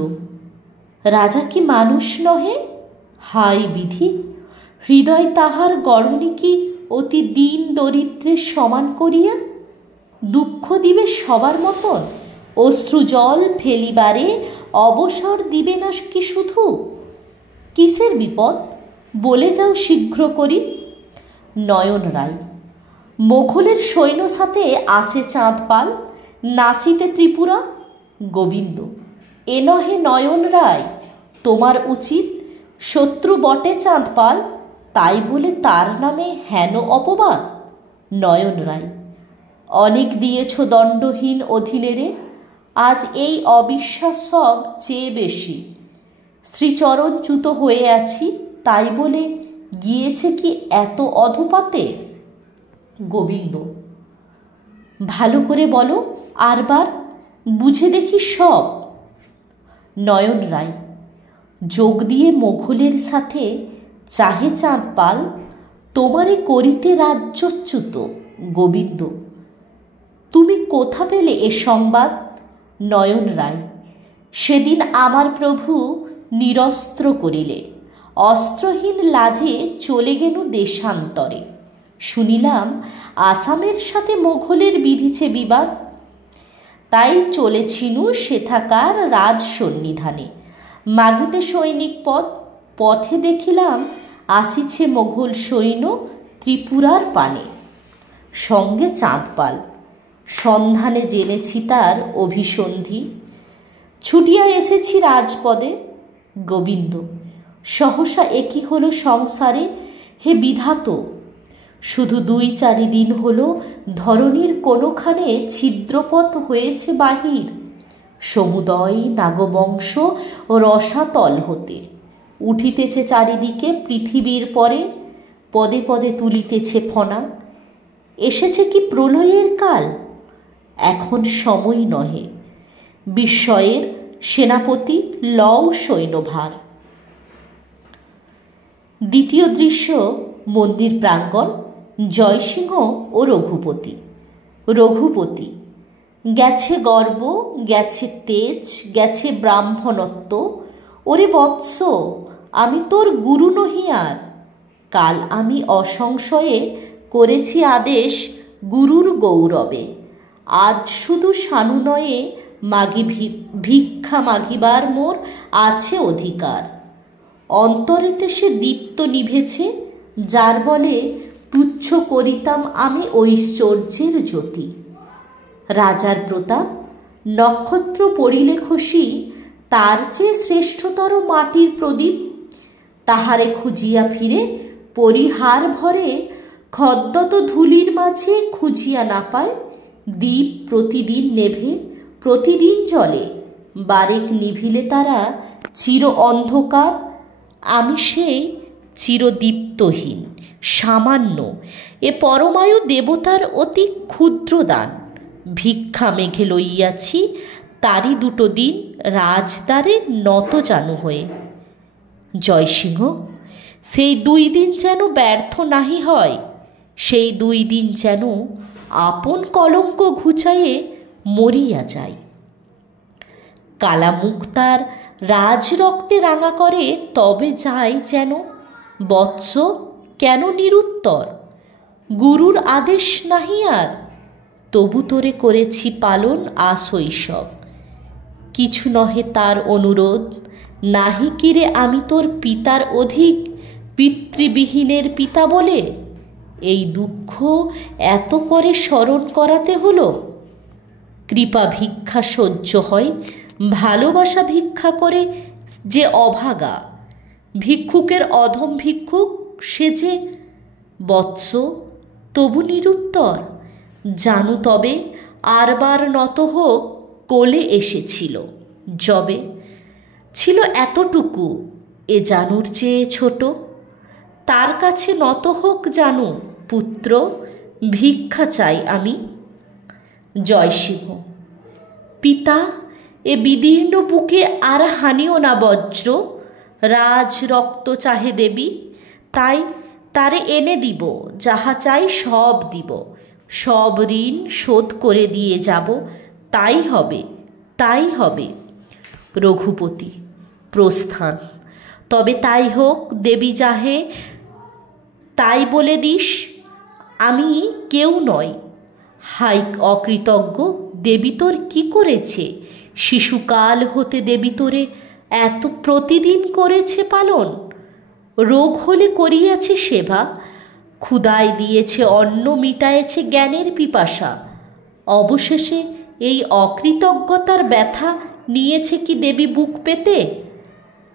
রাজা কি মানুষ নহে? হায় বিধি, হৃদয় তাহার গড়নি কি অতি দীন দরিদ্রের সমান করিয়া? দুঃখ দিবে সবার মতন, অশ্রু জল ফেলিবারে অবসর দিবে না কি শুধু? কিসের বিপদ বলে যাও শীঘ্র করি। নয়ন রায়। মোঘলের সৈন্য সাথে আসে চাঁদপাল, নাসিতে ত্রিপুরা। গোবিন্দ। এ নহে নয়ন রায়, তোমার উচিত, শত্রু বটে চাঁদপাল, তাই বলে তার নামে হেন অপবাদ। নয়ন রায়। অনেক দিয়েছ দণ্ডহীন অধীনেরে, আজ এই অবিশ্বাস সব চেয়ে বেশি। শ্রীচরণচ্যুত হয়ে আছি, তাই বলে গিয়েছে কি এত অধপাতে? গোবিন্দ। ভালো করে বলো আরবার, বুঝে দেখি সব। নয়ন রায়। যোগ দিয়ে মোঘলের সাথে চাহে চাঁদপাল, তোমারে করিতে রাজ্যচ্যুত। গোবিন্দ। তুমি কোথা পেলে এ সংবাদ? নয়ন রায়। সেদিন আমার প্রভু নিরস্ত্র করিলে, অস্ত্রহীন লাজে চলে গেনু দেশান্তরে। শুনিলাম আসামের সাথে মোঘলের বিধিছে বিবাদ, তাই চলেছিনু সেথাকার রাজ সন্নিধানে। মাগিতে সৈনিক পথ, পথে দেখিলাম আসিছে মোঘল সৈন্য ত্রিপুরার পানে, সঙ্গে চাঁদপাল। সন্ধানে জেনেছি তার অভিসন্ধি, ছুটিয়া এসেছি রাজপদে। গোবিন্দ। সহসা একই হলো সংসারে, হে বিধাত! শুধু 2-4 দিন হলো ধরণীর কোনোখানে ছিদ্রপথ হয়েছে বাহির, সমুদয় নাগবংশ ও রসাতল হতে উঠিতেছে চারিদিকে পৃথিবীর পরে, পদে পদে তুলিতেছে ফনা। এসেছে কি প্রলয়ের কাল? এখন সময় নহে, বিস্ময়ের সেনাপতি লও সৈন্যভার। দ্বিতীয় দৃশ্য মন্দির প্রাঙ্গণ, জয়সিংহ ও রঘুপতি। রঘুপতি। গেছে গর্ব, গেছে তেজ, গেছে ব্রাহ্মণত্ব। ওরে বৎস, আমি তোর গুরু নহি আর। কাল আমি অসংশয়ে করেছি আদেশ গুরুর গৌরবে, আজ শুধু সানুনয়ে মাগি ভিক্ষা মাগিবার মোর আছে অধিকার। অন্তরেতে সে দীপ্ত নিভেছে, যার বলে তুচ্ছ করিতাম আমি ঐশ্বর্যের জ্যোতি। রাজার প্রতাপ, নক্ষত্র পড়িলে খসি, তার চেয়ে শ্রেষ্ঠতর মাটির প্রদীপ। তাহারে খুঁজিয়া ফিরে পরিহার ভরে, খদ্দত ধূলির মাঝে খুঁজিয়া না পায়। দ্বীপ প্রতিদিন নেভে, প্রতিদিন জ্বলে, বারেক নিভিলে তারা চির অন্ধকার। আমি সেই চিরদীপ্তহীন সামান্য, এ পরমায়ু দেবতার অতি ক্ষুদ্র দান। ভিক্ষা মেঘে লইয়াছি তারই 2 দিন, রাজদ্বারে নত জানু হয়ে। জয়সিংহ। সেই 2 দিন যেন ব্যর্থ নাহি হয়, সেই 2 দিন যেন আপন কলঙ্ক ঘুচাইয়ে মরিয়া যায়। কালা মুখ তার রাজ রক্তে রাঙা করে, তবে যায় যেন। বৎস, কেন নিরুত্তর? গুরুর আদেশ নাহি আর, তবু তোরে করেছি পালন আশৈশব। কিছু নহে তার অনুরোধ, নাহি কিরে আমি তোর পিতার অধিক, পিতৃবিহীনের পিতা বলে? এই দুঃখ এত করে স্মরণ করাতে হলো? কৃপা ভিক্ষা সহ্য হয়, ভালোবাসা ভিক্ষা করে যে অভাগা, ভিক্ষুকের অধম ভিক্ষুক সে যে বৎস, তবু নিরুত্তর। জানু তবে আরবার নত হোক, কোলে এসেছিল যবে, ছিল এতটুকু এ জানুর চেয়ে ছোট। তার কাছে নত হোক জানু, পুত্র ভিক্ষা চাই আমি। জয়সিংহ। পিতা, এ বিদীর্ণ বুকে আর হানিও না বজ্র। রাজ রক্ত চাহে দেবী, তাই তারে এনে দিব, যাহা চাই সব দিব। সব ঋণ শোধ করে দিয়ে যাব, তাই হবে, তাই হবে। রঘুপতি। প্রস্থান। তবে তাই হোক দেবী যাহে, তাই বলে দিস আমি কেউ নই। হাই অকৃতজ্ঞ, দেবী তোর কি করেছে? শিশুকাল হতে দেবী তোরে এত প্রতিদিন করেছে পালন। রোগ হলে করিয়াছে সেবা, ক্ষুদায় দিয়েছে অন্ন, মিটায়েছে জ্ঞানের পিপাসা। অবশেষে এই অকৃতজ্ঞতার ব্যথা নিয়েছে কি দেবী বুক পেতে?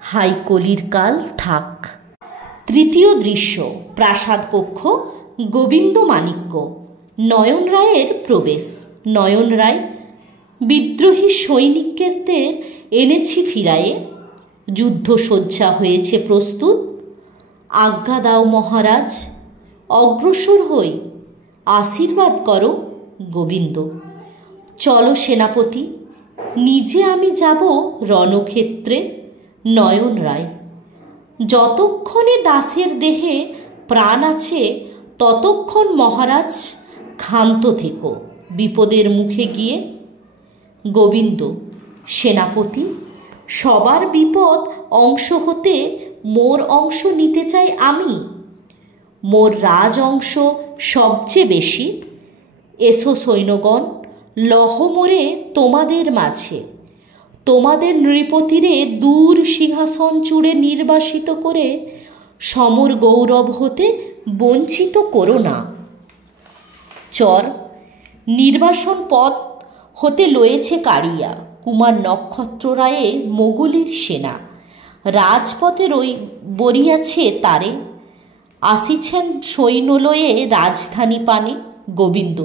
হাই কলির কাল থাক। তৃতীয় দৃশ্য। প্রাসাদ কক্ষ। গোবিন্দ মাণিক্য। নয়ন রায়ের প্রবেশ। নয়ন রায়। বিদ্রোহী সৈনিকদের এনেছি ফিরায়ে, যুদ্ধসজ্জা হয়েছে প্রস্তুত। আজ্ঞা দাও মহারাজ, অগ্রসর হই, আশীর্বাদ করো। গোবিন্দ। চলো সেনাপতি, নিজে আমি যাব রণক্ষেত্রে। নয়ন রায়। যতক্ষণে দাসের দেহে প্রাণ আছে, ততক্ষণ মহারাজ ক্ষান্ত থেকো বিপদের মুখে গিয়ে। গোবিন্দ। সেনাপতি, সবার বিপদ অংশ হতে মোর অংশ নিতে চাই আমি। মোর রাজ অংশ সবচেয়ে বেশি। এসো সৈন্যগণ, লহ মোরে তোমাদের মাঝে। তোমাদের নৃপতিরে দূর সিংহাসন চূড়ে নির্বাসিত করে সমর গৌরব হতে বঞ্চিত করো না। চর। নির্বাসন পথ হতে লয়েছে কাড়িয়া, কুমার নক্ষত্র রায়ে মোগলের সেনা। রাজপথে বরিয়াছে তারে, আসিছেন সৈন্য লয়ে রাজধানী পানে। গোবিন্দ।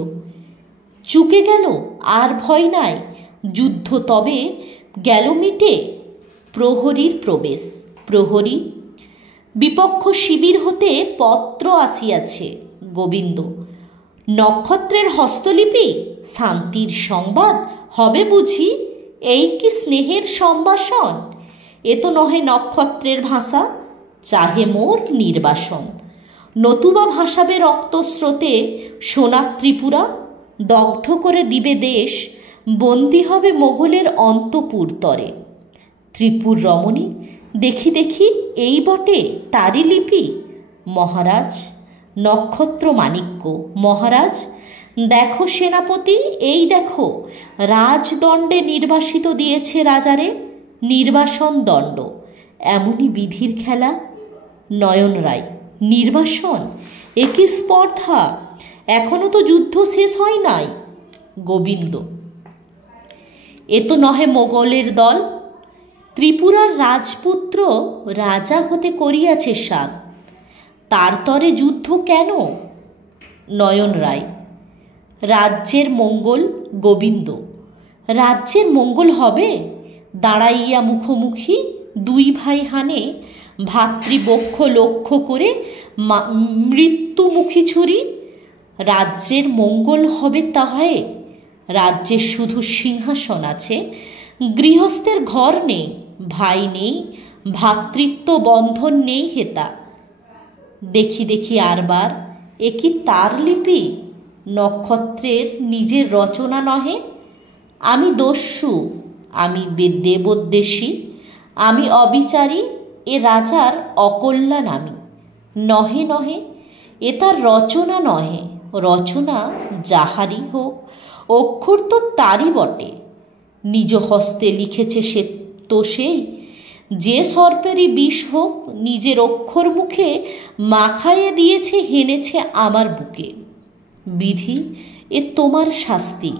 চুকে গেল, আর ভয় নাই, যুদ্ধ তবে গেল মিটে। প্রহরীর প্রবেশ। প্রহরী। বিপক্ষ শিবির হতে পত্র আসিয়াছে। গোবিন্দ। নক্ষত্রের হস্তলিপি, শান্তির সংবাদ হবে বুঝি? এই কি স্নেহের সম্ভাষণ? এ তো নহে নক্ষত্রের ভাষা, চাহে মোর নির্বাসন। নতুবা ভাসাবে রক্তস্রোতে সোনার ত্রিপুরা, দগ্ধ করে দিবে দেশ, বন্দী হবে মোগলের অন্তপুর তরে। ত্রিপুর রমণী। দেখি দেখি, এই বটে তারি লিপি। মহারাজ। নক্ষত্র মাণিক্য। মহারাজ দেখো সেনাপতি, এই দেখো, রাজদণ্ডে নির্বাসিত দিয়েছে রাজারে, নির্বাসন দণ্ড। এমনই বিধির খেলা। নয়ন রায়। নির্বাসন? এ কি স্পর্ধা? এখনো তো যুদ্ধ শেষ হয় নাই। গোবিন্দ। এ তো নহে মোগলের দল, ত্রিপুরার রাজপুত্র রাজা হতে করিয়াছে সাধ, তার তরে যুদ্ধ কেন? নয়ন রায়। রাজ্যের মঙ্গল। গোবিন্দ। রাজ্যের মঙ্গল হবে? দাঁড়াইয়া মুখোমুখি দুই ভাই হানে, ভাতৃবক্ষ লক্ষ্য করে মৃত্যুমুখী ছুরি। রাজ্যের মঙ্গল হবে তাহায়? রাজ্যের শুধু সিংহাসন আছে, গৃহস্থের ঘর নেই, ভাই নেই, ভ্রাতৃত্ব বন্ধন নেই হেতা। দেখি দেখি আরবার, এ কি তার লিপি? নক্ষত্রের নিজের রচনা নহে। আমি দস্যু, আমি দেবোদ্দেশী, আমি অবিচারী, এ রাজার অকল্যাণ আমি। নহে নহে, এ তার রচনা নহে। রচনা যাহারই হোক, অক্ষর তো তারই বটে। নিজ হস্তে লিখেছে সে তো সেই, যে সর্পেরই বিষ হোক নিজের অক্ষর মুখে মাখাইয়ে দিয়েছে হেনেছে আমার বুকে। বিধি, এ তোমার শাস্তি,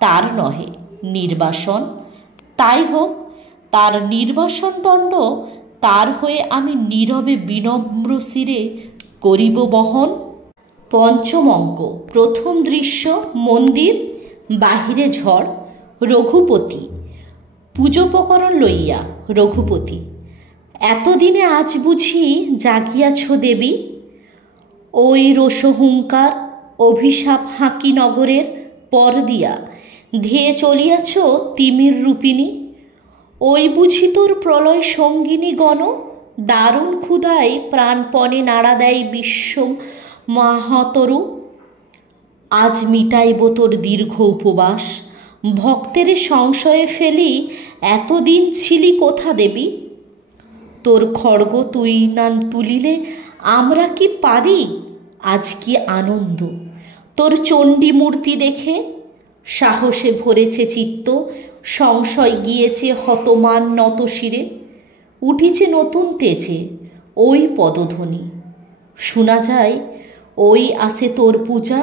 তার নহে নির্বাসন। তাই হোক, তার নির্বাসন দণ্ড তার হয়ে আমি নীরবে বিনম্র শিরে করিব বহন। পঞ্চম অঙ্ক। প্রথম দৃশ্য মন্দির, বাহিরে ঝড়। রঘুপতি। পূজোপকরণ লইয়া রঘুপতি। এতদিনে আজ বুঝি জাগিয়াছ দেবী? ওই রোষহুঙ্কার অভিশাপ হাঁকি নগরের পর দিয়া ধেয়ে চলিয়াছ তিমির রূপিণী। ওই বুঝি তোর প্রলয় সঙ্গিনী গণ, দারুণ ক্ষুধায় প্রাণপণে নাড়া দেয় বিশ্ব মাহাতরু। আজ মিটাইব তোর দীর্ঘ উপবাস, ভক্তের সংশয়ে ফেলি এতদিন ছিলি কোথা দেবী? তোর খড়গ তুই না তুলিলে আমরা কি পারি? আজ কি আনন্দ তোর চণ্ডী মূর্তি দেখে। সাহসে ভরেছে চিত্ত, সংশয় গিয়েছে হতমান নত শিরে। উঠিছে নতুন তেজে ওই পদধ্বনি, শোনা যায় ওই আসে তোর পূজা,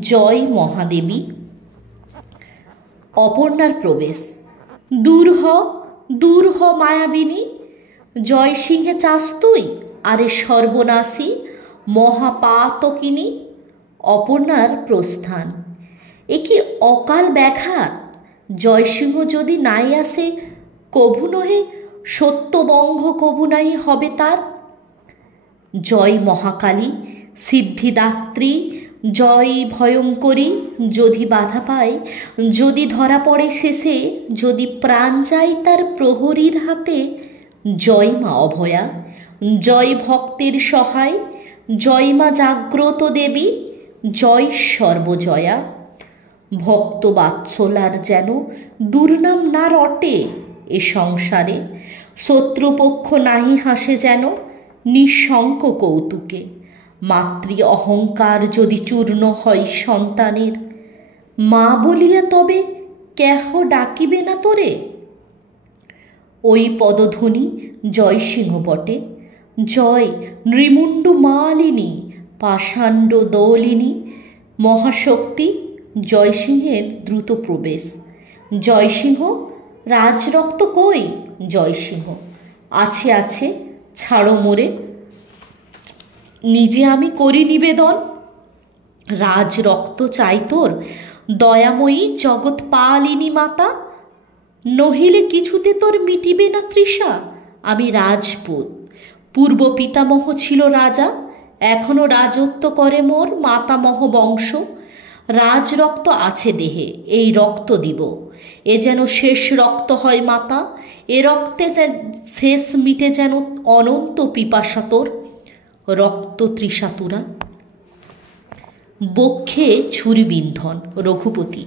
জয় মহাদেবী। অপর্ণার প্রবেশ। দূর হ, দূর হ মায়াবিনী, জয় সিংহে চাস তুই আরে সর্বনাশী মহাপাতকিনী। অপর্ণার প্রস্থান। এ কি অকাল ব্যাঘাত, জয়সিংহ যদি নাই আসে কভু নহে সত্যবঙ্গ কভু নাই হবে তার। জয় মহাকালী সিদ্ধিদাত্রী, জয় ভয়ঙ্করী, যদি বাধা পায়, যদি ধরা পড়ে শেষে, যদি প্রাণ যায় তার প্রহরীর হাতে। জয় মা অভয়া, জয় ভক্তের সহায়, জয় মা জাগ্রত দেবী, জয় সর্বজয়া। ভক্ত বাৎসলার যেন দুর্নাম না রটে এ সংসারে, শত্রুপক্ষ নাহি হাসে যেন নিঃশঙ্ক কৌতুকে। মাতৃ অহংকার যদি চূর্ণ হয় সন্তানের, মা বলিয়া তবে কেহ ডাকিবে না তোরে? ওই পদধ্বনি জয়সিংহ বটে। জয় নৃমুণ্ড মালিনী পাষাণ্ড দৌলিনী মহাশক্তি। জয়সিংহের দ্রুত প্রবেশ। জয়সিংহ। রাজরক্ত কই? জয়সিংহ। আছে আছে, ছাড়ো মোরে, নিজে আমি করি নিবেদন। রাজ রক্ত চাই তোর দয়াময়ী জগৎপালিনী মাতা, নহিলে কিছুতে তোর মিটিবে না তৃষা। আমি রাজপুত, পূর্ব পিতামহ ছিল রাজা, এখনো রাজত্ব করে মোর মাতামহ বংশ। রাজ রক্ত আছে দেহে, এই রক্ত দিব, এ যেন শেষ রক্ত হয় মাতা। এ রক্তে শেষ মিটে যেন অনন্ত পিপাসা তোর, রক্ত তৃষাতুরা। বক্ষে ছুরি বিন্ধন। রঘুপতি।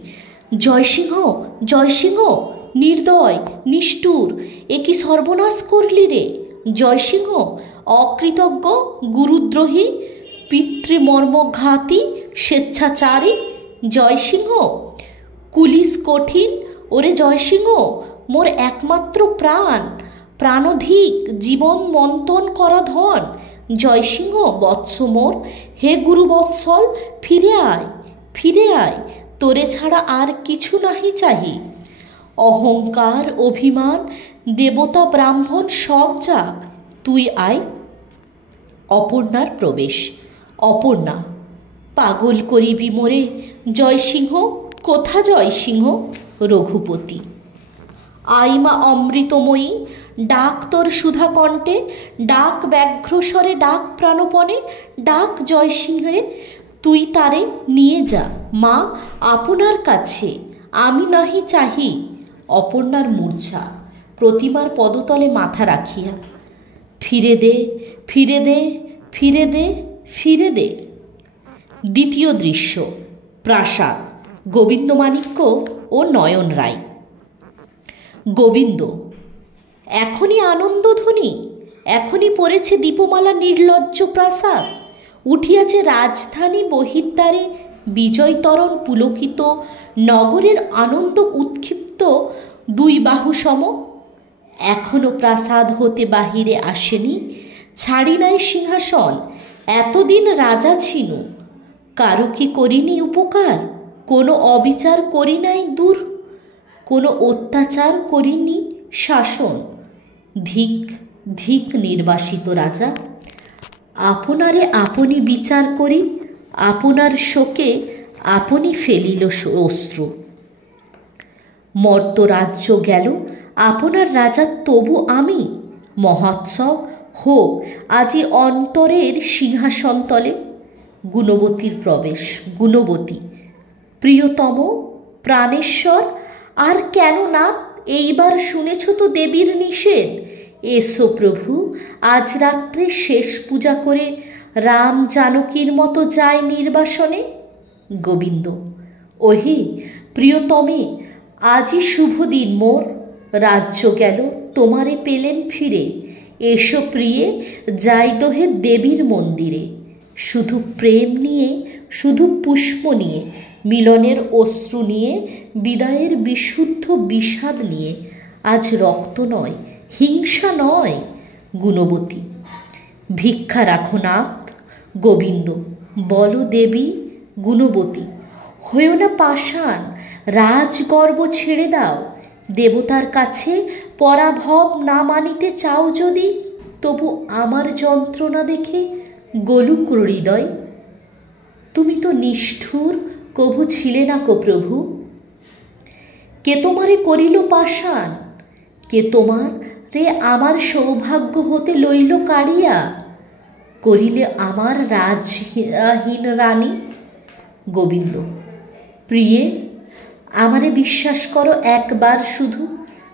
জয়সিংহ, জয়সিংহ, নির্দয় নিষ্ঠুর, এ কি সর্বনাশ করলি রে? জয়সিংহ। অকৃতজ্ঞ, গুরুদ্রোহী, পিতৃমর্মঘাতী, স্বেচ্ছাচারী। জয়সিংহ। কুলিশ কঠিন, ওরে জয়সিংহ, মোর একমাত্র প্রাণ, প্রাণধিক জীবন মন্থন করা ধন। জয়সিংহ বৎস মোর, হে গুরু বৎসল, ফিরে আয়, ফিরে আয়, তোরে ছাড়া আর কিছু নাহি চাহি। অহংকার অভিমান দেবতা ব্রাহ্মণ সব যাক, তুই আয়। অপর্ণার প্রবেশ। অপর্ণা। পাগল করিবি মোরে জয়সিংহ, কোথা জয়সিংহ? রঘুপতি। আই মা অমৃতময়ী, ডাক তোর সুধা কণ্ঠে, ডাক ব্যাঘ্রস্বরে, ডাক প্রাণপণে, ডাক জয়সিংহে, তুই তারে নিয়ে যা মা আপনার কাছে, আমি নাহি চাহি। অপর্ণার মূর্ছা। প্রতিমার পদতলে মাথা রাখিয়া। ফিরে দে, ফিরে দে, ফিরে দে, ফিরে দে। দ্বিতীয় দৃশ্য প্রাসাদ, গোবিন্দমাণিক্য ও নয়ন রায়। গোবিন্দ। এখনই আনন্দধ্বনি, এখনই পড়েছে দীপমালা নির্লজ্জ প্রাসাদ, উঠিয়াছে রাজধানী বহির্দ্বারে বিজয়তরণ পুলকিত, নগরের আনন্দ উৎক্ষিপ্ত দুই বাহু সম। এখনো প্রাসাদ হতে বাহিরে আসেনি, ছাড়ি নাই সিংহাসন, এতদিন রাজা ছিল। কারো কি করিনি উপকার, কোনো অবিচার করি নাই দূর, কোনো অত্যাচার করিনি শাসন। ধিক ধিক নির্বাসিত রাজা, আপনারে আপনি বিচার করি, আপনার শোকে আপনি ফেলিল অশ্রু। মর্তরাজ্য গেল আপনার রাজা, তবু আমি মহোৎসব হোক আজি অন্তরের সিংহাসন তলে। গুণবতীর প্রবেশ। গুণবতী, প্রিয়তম প্রাণেশ্বর, আর কেন না? এইবার শুনেছ তো দেবীর নিষেধ, এসো প্রভু আজ রাত্রে শেষ পূজা করে রাম জানকীর মতো যায় নির্বাসনে। গোবিন্দ, ওহে প্রিয়তমে, আজই শুভ দিন মোর, রাজ্য গেল তোমারে পেলেন ফিরে। এসো প্রিয়ে যাই দোহে দেবীর মন্দিরে, শুধু প্রেম নিয়ে, শুধু পুষ্প নিয়ে, মিলনের অশ্রু নিয়ে, বিদায়ের বিশুদ্ধ বিষাদ নিয়ে। আজ রক্ত নয়, হিংসা নয়। গুণবতী, ভিক্ষা রাখো নাথ। গোবিন্দ, বলো দেবী। গুণবতী, হয়েও না পাষাণ, রাজগর্ব ছেড়ে দাও। দেবতার কাছে পরাভব না মানিতে চাও যদি, তবু আমার যন্ত্রণা দেখে গলুক হৃদয়। তুমি তো নিষ্ঠুর কভু ছিলে না কো প্রভু। কে তোমারে করিল পাষাণ, কে তোমার রে আমার সৌভাগ্য হতে লইল কাড়িয়া, করিলে আমার রাজহীন রানী। গোবিন্দ, প্রিয়ে আমারে বিশ্বাস করো একবার শুধু,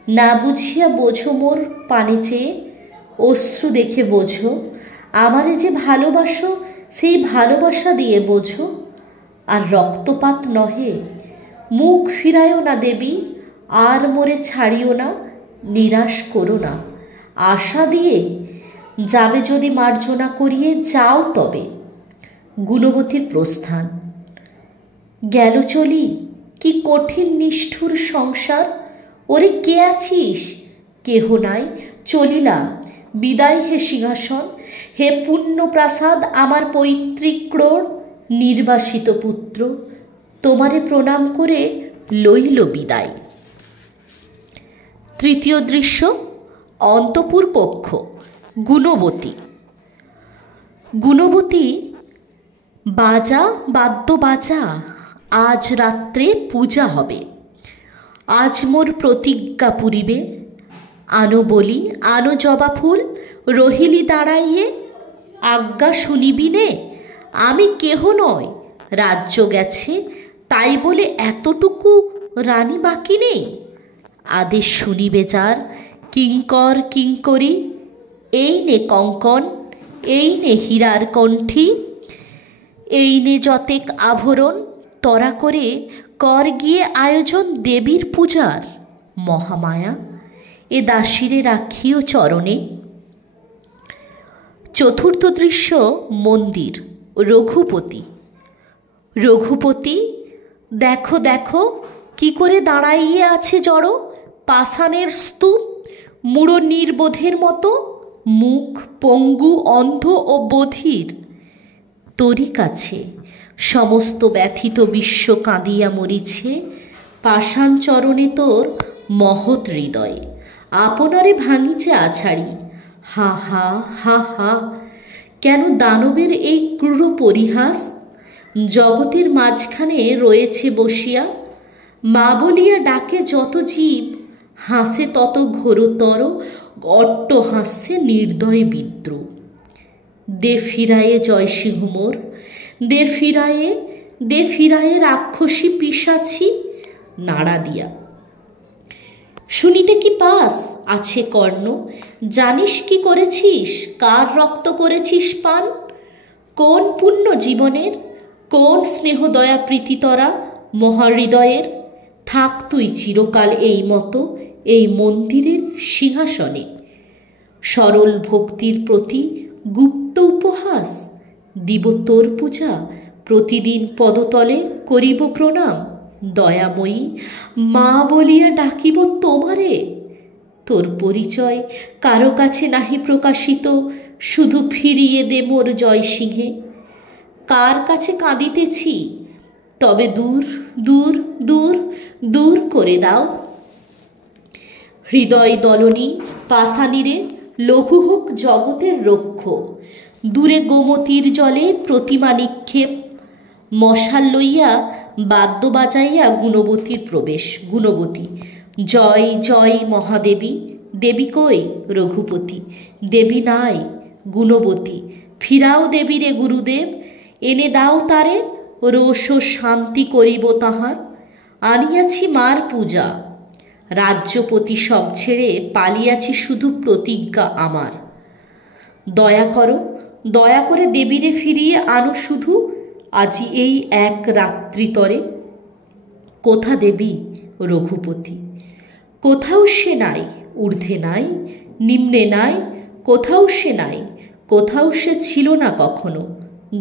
না বুঝিয়া বোঝো মোর পানে চেয়ে, অশ্রু দেখে বোঝো আমারে যে ভালোবাসো, সেই ভালোবাসা দিয়ে বোঝো। আর রক্তপাত নহে, মুখ ফিরায়ও না দেবী, আর মোরে ছাড়িও না, নিরাশ করো না। আশা দিয়ে যাবে যদি মার্জনা করিয়ে যাও তবে। গুণবতীর প্রস্থান। গেল চলি, কি কঠিন নিষ্ঠুর সংসার। ওরে কে আছিস? কেহ নাই, চলিলাম, বিদায় হে সিংহাসন। হে পুণ্য প্রাসাদ আমার পৈতৃক ক্রোড়, নির্বাসিত পুত্র তোমারে প্রণাম করে লইল বিদায়। তৃতীয় দৃশ্য, অন্তপুর কক্ষ। গুণবতী। গুণবতী, বাজা বাদ্য বাজা, আজ রাত্রে পূজা হবে। আজ মোর প্রতিজ্ঞা পুরিবে, আনো বলি, আনো জবা ফুল, রহিলি দাঁড়াইয়ে, আজ্ঞা শুনিবি নে। আমি কেহ নয়, রাজ্য গেছে তাই বলে এতটুকু রানী বাকি নেই। আদেশ শুনিবে যার, কিঙ্কর কিঙ্করি, এই নে কঙ্কন, এই নে হীরার কণ্ঠী, এই নে যতেক আভরণ, তরা করে কর গিয়ে আয়োজন দেবীর পূজার। মহামায়া, এ দাসীরে রাখিও চরণে। চতুর্থ দৃশ্য, মন্দির। রঘুপতি। রঘুপতি, দেখো দেখো কি করে দাঁড়াইয়ে আছে জড়ো, পাষাণের স্তূপ, মূঢ় নির্বোধের মতো, মুখ পঙ্গু, অন্ধ ও বধির। তোরই কাছে সমস্ত ব্যথিত বিশ্ব কাঁদিয়া মরিছে, পাষাণ চরণে তোর মহৎ হৃদয়, আপনারে ভাঙিছে আছাড়ি। হা হা হা হা, কেন দানবের এই ক্রূর পরিহাস? জগতের মাঝখানে রয়েছে বসিয়া, মা বলিয়া ডাকে যত জীব, হাসে তত ঘোরতর, অট্ট হাস্যে নির্দয় বিদ্রুপ। দে ফিরায়ে জয়সিংহ মোর, দে ফিরায়ে, দে ফিরায়ে রাক্ষসী পিশাচি নাড়া দিয়া। শুনিতে কি পাস আছে কর্ণ, জানিস কি করেছিস, কার রক্ত করেছিস পান? কোন পুণ্য জীবনের, কোন স্নেহ দয়া প্রীতি তরা মহাহৃদয়ের? থাক তুই চিরকাল এই মতো এই মন্দিরের সিংহাসনে। সরল ভক্তির প্রতি গুপ্ত উপহাস, দিব তোর পূজা, প্রতিদিন পদতলে করিব প্রণাম। দয়াময়ী মা বলিয়া ডাকিব তোমারে, তোর পরিচয় কারো কাছে নাহি প্রকাশিত, শুধু ফিরিয়ে দে মোর জয় সিংহে। কার কাছে কাঁদিতেছি তবে দূর দূর দূর দূর করে দাও। হৃদয় দলনী পাষাণীরে লঘু হোক জগতের রক্ষ, দূরে গোমতীর জলে প্রতিমা নিক্ষেপ। মশাল লইয়া বাদ্য বাজাইয়া গুণবতীর প্রবেশ। গুণবতী জয় জয় মহাদেবী। দেবী কই? রঘুপতি দেবী নাই। গুণবতী ফিরাও দেবীরে গুরুদেব, এনে দাও তারে, রোষ শান্তি করিব তাহার। আনিয়াছি মার পূজা, রাজ্যপতি সব ছেড়ে পালিয়াছি শুধু প্রতিজ্ঞা আমার। দয়া করো, দয়া করে দেবীরে ফিরিয়ে আনো শুধু আজি এই এক রাত্রিতরে। কোথা দেবী? রঘুপতি কোথাও সে নাই, ঊর্ধ্বে নাই নিম্নে নাই, কোথাও সে নাই, কোথাও সে ছিল না কখনো।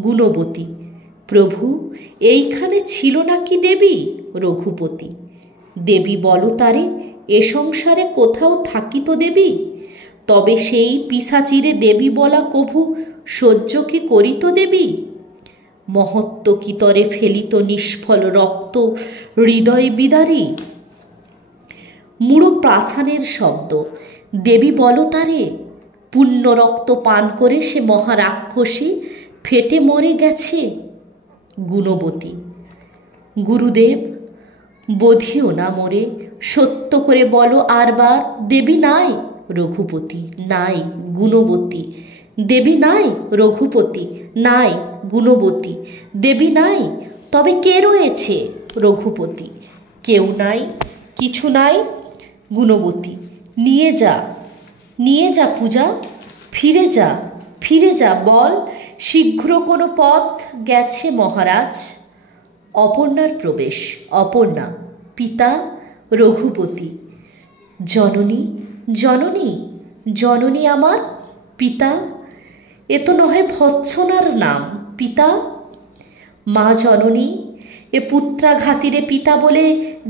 গুণবতী প্রভু এইখানে ছিল না কি দেবী? রঘুপতি দেবী বলো তারে, এ সংসারে কোথাও থাকিত দেবী? তবে সেই পিশাচিরে দেবী বলা কভু সহ্য কি করিত দেবী? মহত্ব কি তরে ফেলিত নিষ্ফল রক্ত হৃদয় বিদারী? মূঢ় প্রাসানের শব্দ। দেবী বলো তারে, পুণ্য রক্ত পান করে সে মহারাক্ষসী ফেটে মরে গেছে। গুণবতী গুরুদেব বোধিও না মোরে, সত্য করে বলো আরবার, দেবী নাই? রঘুপতি নাই। গুণবতী দেবী নাই? রঘুপতি নাই। গুণবতী দেবী নাই, তবে কে রয়েছে? রঘুপতি কেউ নাই, কিছু নাই। গুণবতী নিয়ে যা, নিয়ে যা পূজা, ফিরে যা, ফিরে যা, বল শীঘ্র কোনো পথ গেছে মহারাজ। অপর্ণার প্রবেশ। অপর্ণা পিতা রঘুপতি জননী, জননী, জননী আমার। পিতা এ তো নহে ভৎসনার নাম। পিতা মা জননী, এ পুত্রাঘাতীরে পিতা বলে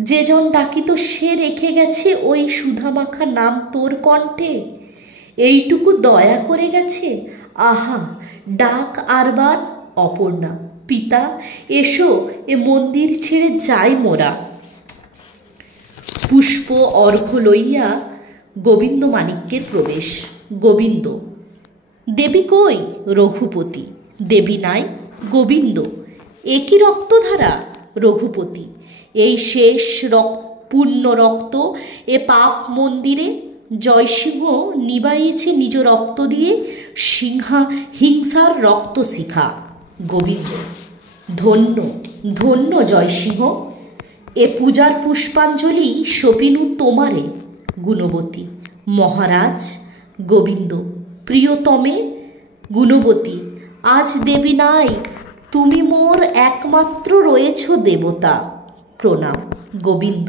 যে জন ডাকিত সে রেখে গেছে ওই সুধামাখা নাম তোর কণ্ঠে। এইটুকু দয়া করে গেছে, আহা ডাক আরবার। অপর্ণা পিতা এসো, এ মন্দির ছেড়ে যাই মোরা। পুষ্প অর্ঘ্য লইয়া গোবিন্দ মাণিক্যের প্রবেশ। গোবিন্দ দেবী কই? রঘুপতি দেবী নাই। গোবিন্দ এ কি রক্তধারা? রঘুপতি এই শেষ পূর্ণ রক্ত এ পাপ মন্দিরে জয়সিংহ নিবাইয়েছে নিজ রক্ত দিয়ে হিংসার রক্ত শিখা। গোবিন্দ ধন্য ধন্য জয়সিংহ, এ পূজার পুষ্পাঞ্জলি সপিনু তোমারে। গুণবতী মহারাজ। গোবিন্দ প্রিয়তমে। গুণবতী আজ দেবী নাই, তুমি মোর একমাত্র রয়েছ দেবতা। প্রণাম। গোবিন্দ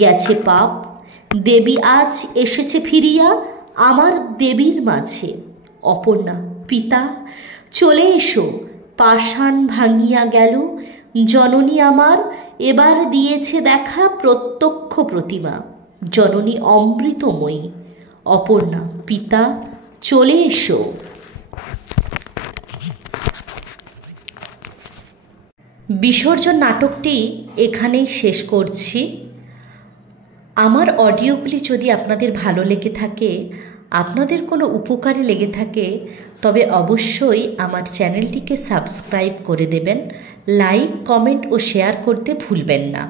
গেছে পাপ, দেবী আজ এসেছে ফিরিয়া আমার দেবীর মাঝে। অপর্ণা পিতা চলে এসো, পাষাণ ভাঙিয়া গেল, জননী আমার এবার দিয়েছে দেখা প্রত্যক্ষ প্রতিমা। জননী অমৃতময়ী। অপর্ণা পিতা চলে এসো। বিসর্জন নাটকটি এখানেই শেষ করছি। আমার অডিওগুলি যদি আপনাদের ভালো লেগে থাকে, আপনাদের কোনো উপকারে লেগে থাকে, তবে অবশ্যই আমার চ্যানেলটিকে সাবস্ক্রাইব করে দেবেন। লাইক, কমেন্ট ও শেয়ার করতে ভুলবেন না।